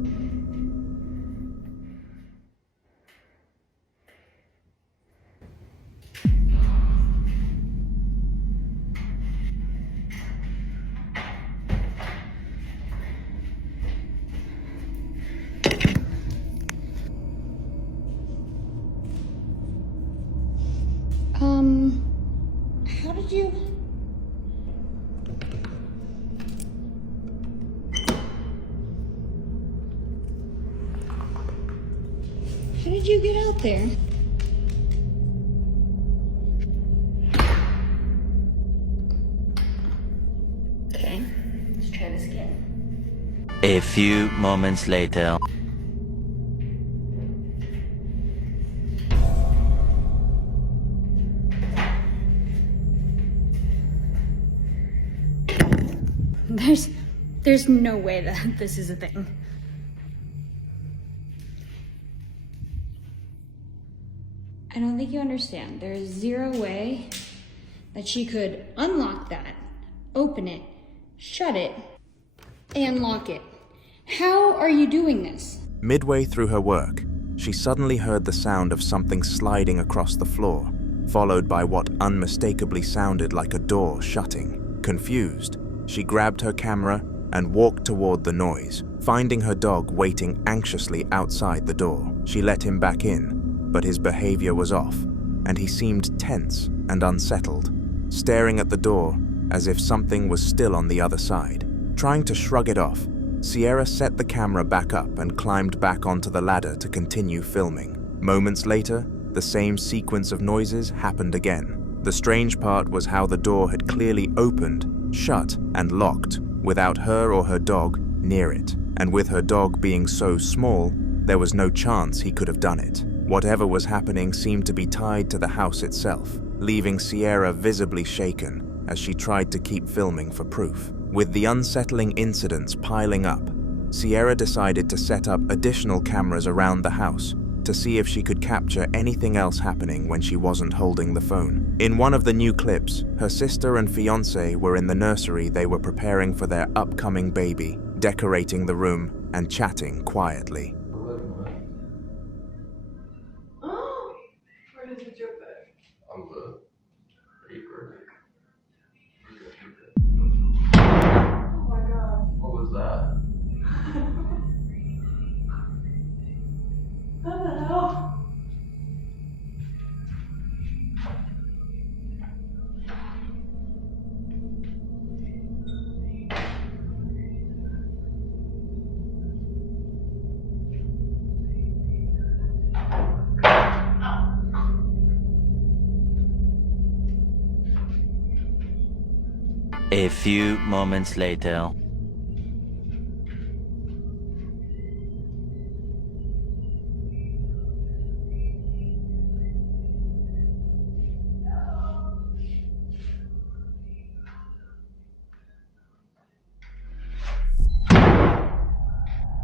How did you... How did you get out there? Okay, let's try this again. A few moments later. There's no way that this is a thing. I don't think you understand. There is zero way that she could unlock that, open it, shut it, and lock it. How are you doing this? Midway through her work, she suddenly heard the sound of something sliding across the floor, followed by what unmistakably sounded like a door shutting. Confused, she grabbed her camera and walked toward the noise, finding her dog waiting anxiously outside the door. She let him back in, but his behavior was off, and he seemed tense and unsettled, staring at the door as if something was still on the other side. Trying to shrug it off, Sierra set the camera back up and climbed back onto the ladder to continue filming. Moments later, the same sequence of noises happened again. The strange part was how the door had clearly opened, shut, and locked, without her or her dog near it. And with her dog being so small, there was no chance he could have done it. Whatever was happening seemed to be tied to the house itself, leaving Sierra visibly shaken as she tried to keep filming for proof. With the unsettling incidents piling up, Sierra decided to set up additional cameras around the house to see if she could capture anything else happening when she wasn't holding the phone. In one of the new clips, her sister and fiancé were in the nursery they were preparing for their upcoming baby, decorating the room and chatting quietly. A few moments later.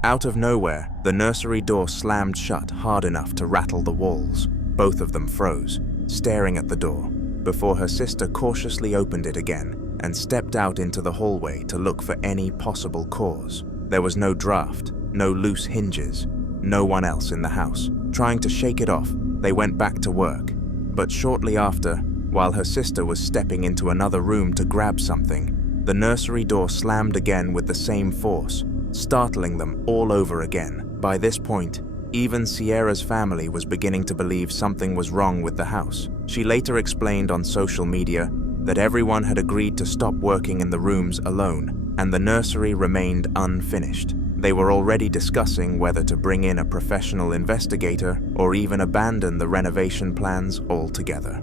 Out of nowhere, the nursery door slammed shut hard enough to rattle the walls. Both of them froze, staring at the door, before her sister cautiously opened it again and stepped out into the hallway to look for any possible cause. There was no draft, no loose hinges, no one else in the house. Trying to shake it off, they went back to work, But shortly after, while her sister was stepping into another room to grab something, the nursery door slammed again with the same force, startling them all over again. By this point, even Sierra's family was beginning to believe something was wrong with the house. She later explained on social media that everyone had agreed to stop working in the rooms alone, and the nursery remained unfinished. They were already discussing whether to bring in a professional investigator or even abandon the renovation plans altogether.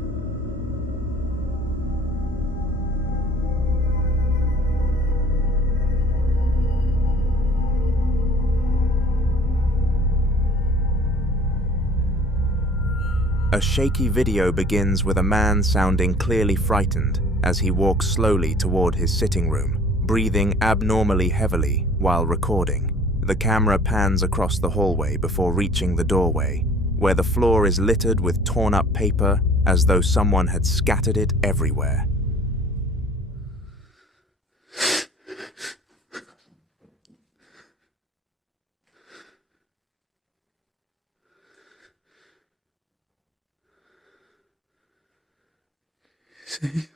A shaky video begins with a man sounding clearly frightened as he walks slowly toward his sitting room, breathing abnormally heavily while recording. The camera pans across the hallway before reaching the doorway, where the floor is littered with torn-up paper as though someone had scattered it everywhere. See?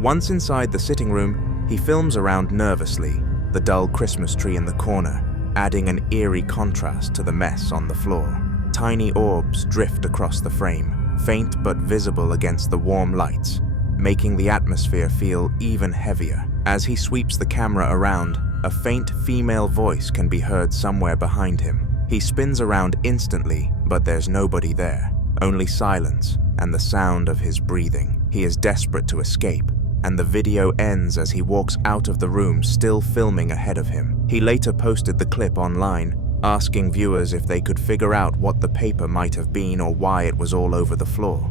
Once inside the sitting room, he films around nervously, the dull Christmas tree in the corner, adding an eerie contrast to the mess on the floor. Tiny orbs drift across the frame, faint but visible against the warm lights, making the atmosphere feel even heavier. As he sweeps the camera around, a faint female voice can be heard somewhere behind him. He spins around instantly, but there's nobody there, only silence and the sound of his breathing. He is desperate to escape, and the video ends as he walks out of the room, still filming ahead of him. He later posted the clip online, asking viewers if they could figure out what the paper might have been or why it was all over the floor.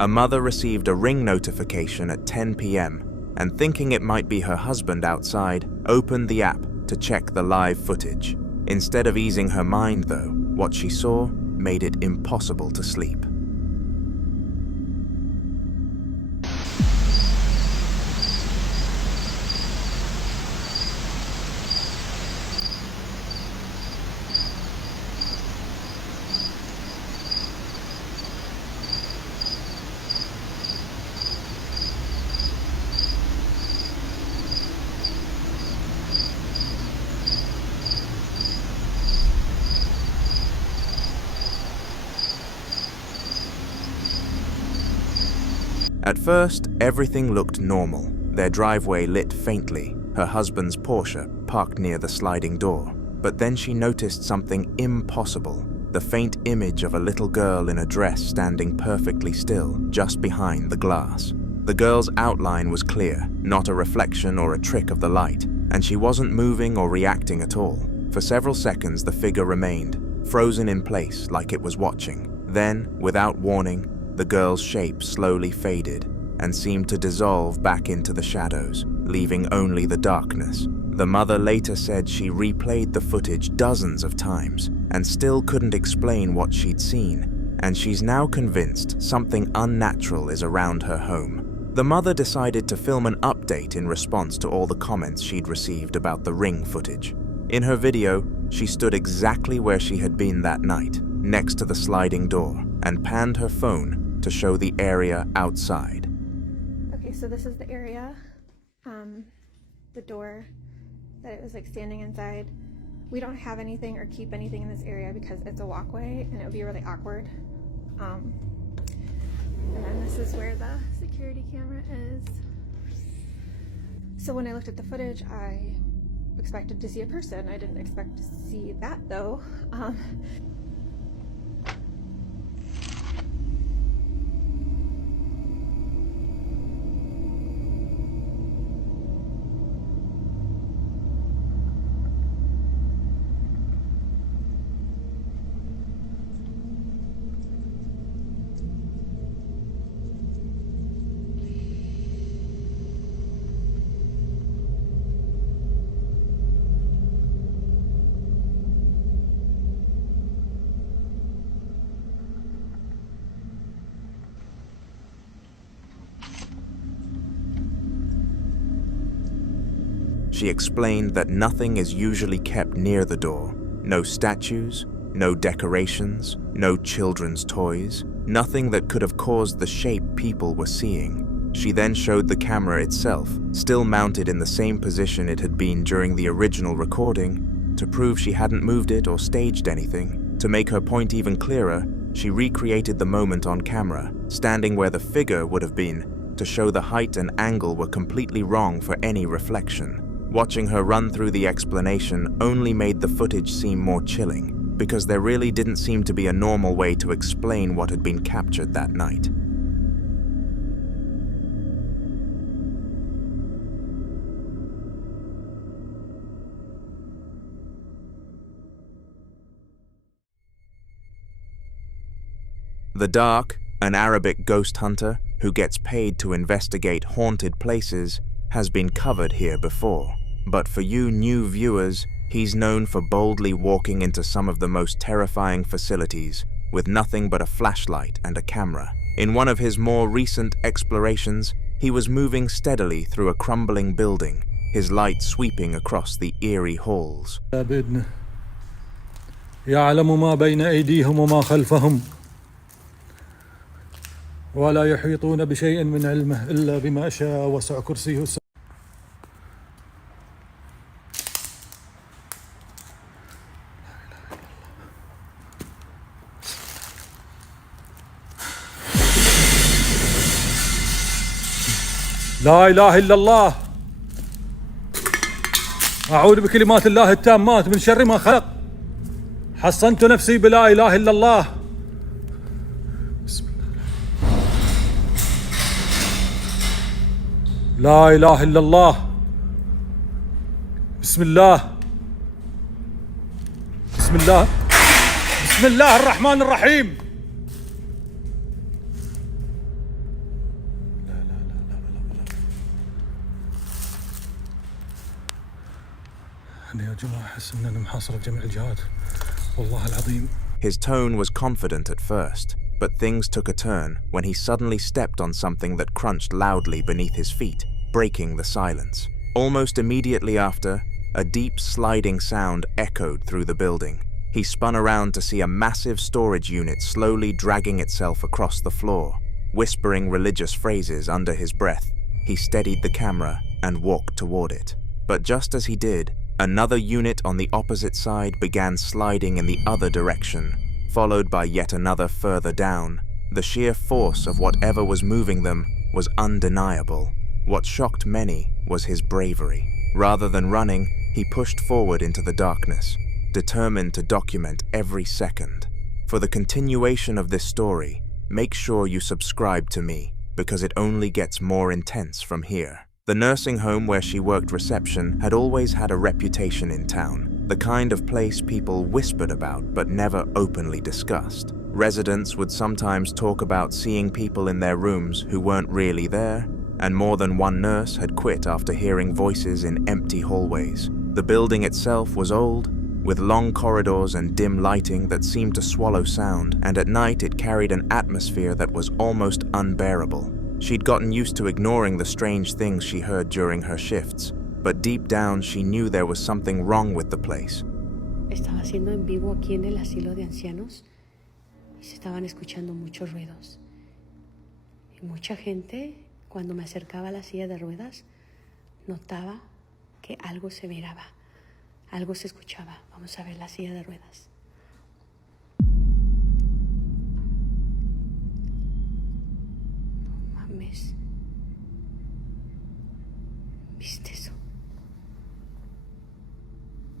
A mother received a Ring notification at 10 p.m. and, thinking it might be her husband outside, opened the app to check the live footage. Instead of easing her mind, though, what she saw made it impossible to sleep. At first, everything looked normal. Their driveway lit faintly, her husband's Porsche parked near the sliding door. But then she noticed something impossible, the faint image of a little girl in a dress standing perfectly still, just behind the glass. The girl's outline was clear, not a reflection or a trick of the light, and she wasn't moving or reacting at all. For several seconds, the figure remained, frozen in place like it was watching. Then, without warning, the girl's shape slowly faded and seemed to dissolve back into the shadows, leaving only the darkness. The mother later said she replayed the footage dozens of times and still couldn't explain what she'd seen, and she's now convinced something unnatural is around her home. The mother decided to film an update in response to all the comments she'd received about the Ring footage. In her video, she stood exactly where she had been that night, next to the sliding door, and panned her phone to show the area outside. Okay, so this is the area, the door that it was like standing inside. We don't have anything or keep anything in this area because it's a walkway and it would be really awkward. And then this is where the security camera is. So when I looked at the footage, I expected to see a person. I didn't expect to see that though. She explained that nothing is usually kept near the door. No statues, no decorations, no children's toys, nothing that could have caused the shape people were seeing. She then showed the camera itself, still mounted in the same position it had been during the original recording, to prove she hadn't moved it or staged anything. To make her point even clearer, she recreated the moment on camera, standing where the figure would have been, to show the height and angle were completely wrong for any reflection. Watching her run through the explanation only made the footage seem more chilling, because there really didn't seem to be a normal way to explain what had been captured that night. The Dark, an Arabic ghost hunter who gets paid to investigate haunted places, has been covered here before. But for you new viewers, he's known for boldly walking into some of the most terrifying facilities with nothing but a flashlight and a camera. In one of his more recent explorations, he was moving steadily through a crumbling building, his light sweeping across the eerie halls. يعلم ما بين أيديهم وما خلفهم ولا يحيطون بشيء من علمه إلا بما شاء وسع كرسيه السماوات. لا إله إلا الله. أعوذ بكلمات الله التامات من شر ما خلق. حصنت نفسي بلا إله إلا الله. بسم الله. لا إله إلا الله. بسم الله. بسم الله. بسم الله الرحمن الرحيم. His tone was confident at first, but things took a turn when he suddenly stepped on something that crunched loudly beneath his feet, breaking the silence. Almost immediately after, a deep sliding sound echoed through the building. He spun around to see a massive storage unit slowly dragging itself across the floor. Whispering religious phrases under his breath, he steadied the camera and walked toward it. But just as he did, another unit on the opposite side began sliding in the other direction, followed by yet another further down. The sheer force of whatever was moving them was undeniable. What shocked many was his bravery. Rather than running, he pushed forward into the darkness, determined to document every second. For the continuation of this story, make sure you subscribe to me, because it only gets more intense from here. The nursing home where she worked reception had always had a reputation in town, the kind of place people whispered about but never openly discussed. Residents would sometimes talk about seeing people in their rooms who weren't really there, and more than one nurse had quit after hearing voices in empty hallways. The building itself was old, with long corridors and dim lighting that seemed to swallow sound, and at night it carried an atmosphere that was almost unbearable. She'd gotten used to ignoring the strange things she heard during her shifts, but deep down she knew there was something wrong with the place. Estaba haciendo en vivo aquí en el asilo de ancianos y se estaban escuchando muchos ruidos. Y mucha gente, cuando me acercaba a la silla de ruedas, notaba que algo se miraba, algo se escuchaba. Vamos a ver la silla de ruedas. ¿Viste eso?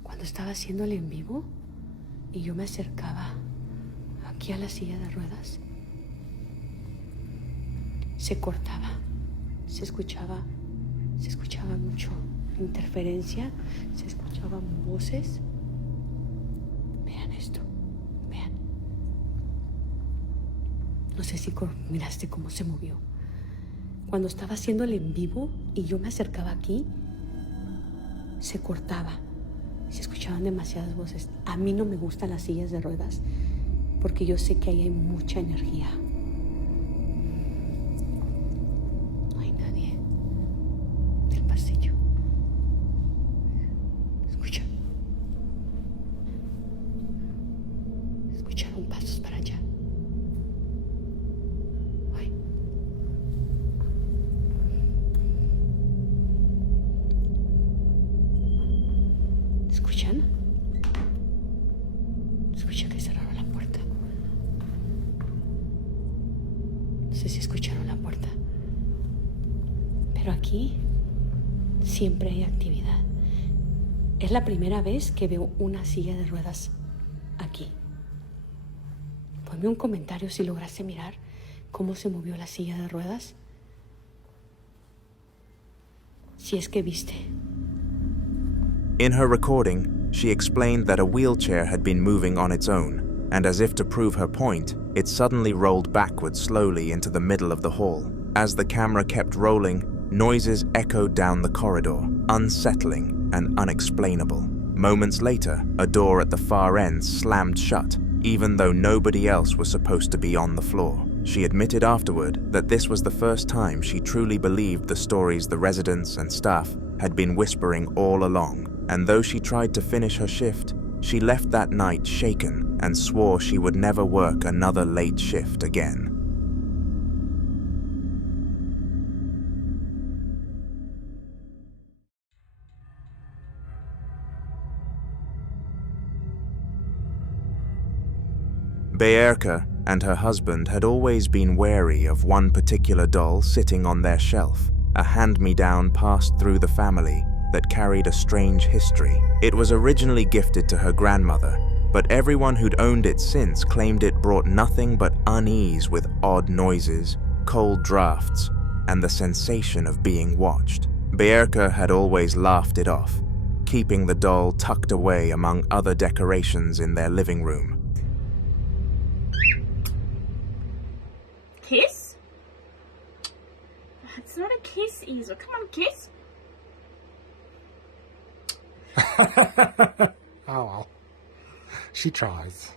Cuando estaba haciéndole en vivo y yo me acercaba aquí a la silla de ruedas, se cortaba, se escuchaba mucho interferencia, se escuchaban voces. Vean esto, vean. No sé si miraste cómo se movió. Cuando estaba haciéndole en vivo y yo me acercaba aquí, se cortaba. Se escuchaban demasiadas voces. A mí no me gustan las sillas de ruedas porque yo sé que ahí hay mucha energía. No hay nadie del pasillo. ¿Escuchan? Escucha que cerraron la puerta. No sé si escucharon la puerta. Pero aquí siempre hay actividad. Es la primera vez que veo una silla de ruedas aquí. Ponme un comentario si lograste mirar cómo se movió la silla de ruedas. Si es que viste. In her recording, she explained that a wheelchair had been moving on its own, and as if to prove her point, it suddenly rolled backwards slowly into the middle of the hall. As the camera kept rolling, noises echoed down the corridor, unsettling and unexplainable. Moments later, a door at the far end slammed shut, even though nobody else was supposed to be on the floor. She admitted afterward that this was the first time she truly believed the stories the residents and staff had been whispering all along, and though she tried to finish her shift, she left that night shaken and swore she would never work another late shift again. Beerka and her husband had always been wary of one particular doll sitting on their shelf, a hand-me-down passed through the family that carried a strange history. It was originally gifted to her grandmother, but everyone who'd owned it since claimed it brought nothing but unease with odd noises, cold drafts, and the sensation of being watched. Beerka had always laughed it off, keeping the doll tucked away among other decorations in their living room. Kiss? It's not a kiss, Isa. Come on, kiss. Oh well. She tries.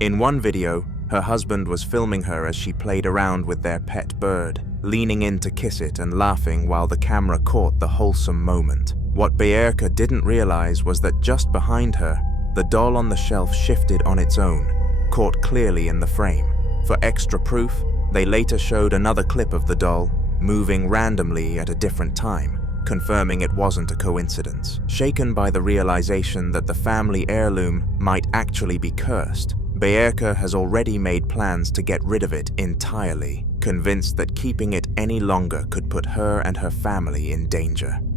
In one video, her husband was filming her as she played around with their pet bird, leaning in to kiss it and laughing while the camera caught the wholesome moment. What Beerka didn't realize was that just behind her, the doll on the shelf shifted on its own, caught clearly in the frame. For extra proof, they later showed another clip of the doll, moving randomly at a different time, confirming it wasn't a coincidence. Shaken by the realization that the family heirloom might actually be cursed, Beerka has already made plans to get rid of it entirely, convinced that keeping it any longer could put her and her family in danger.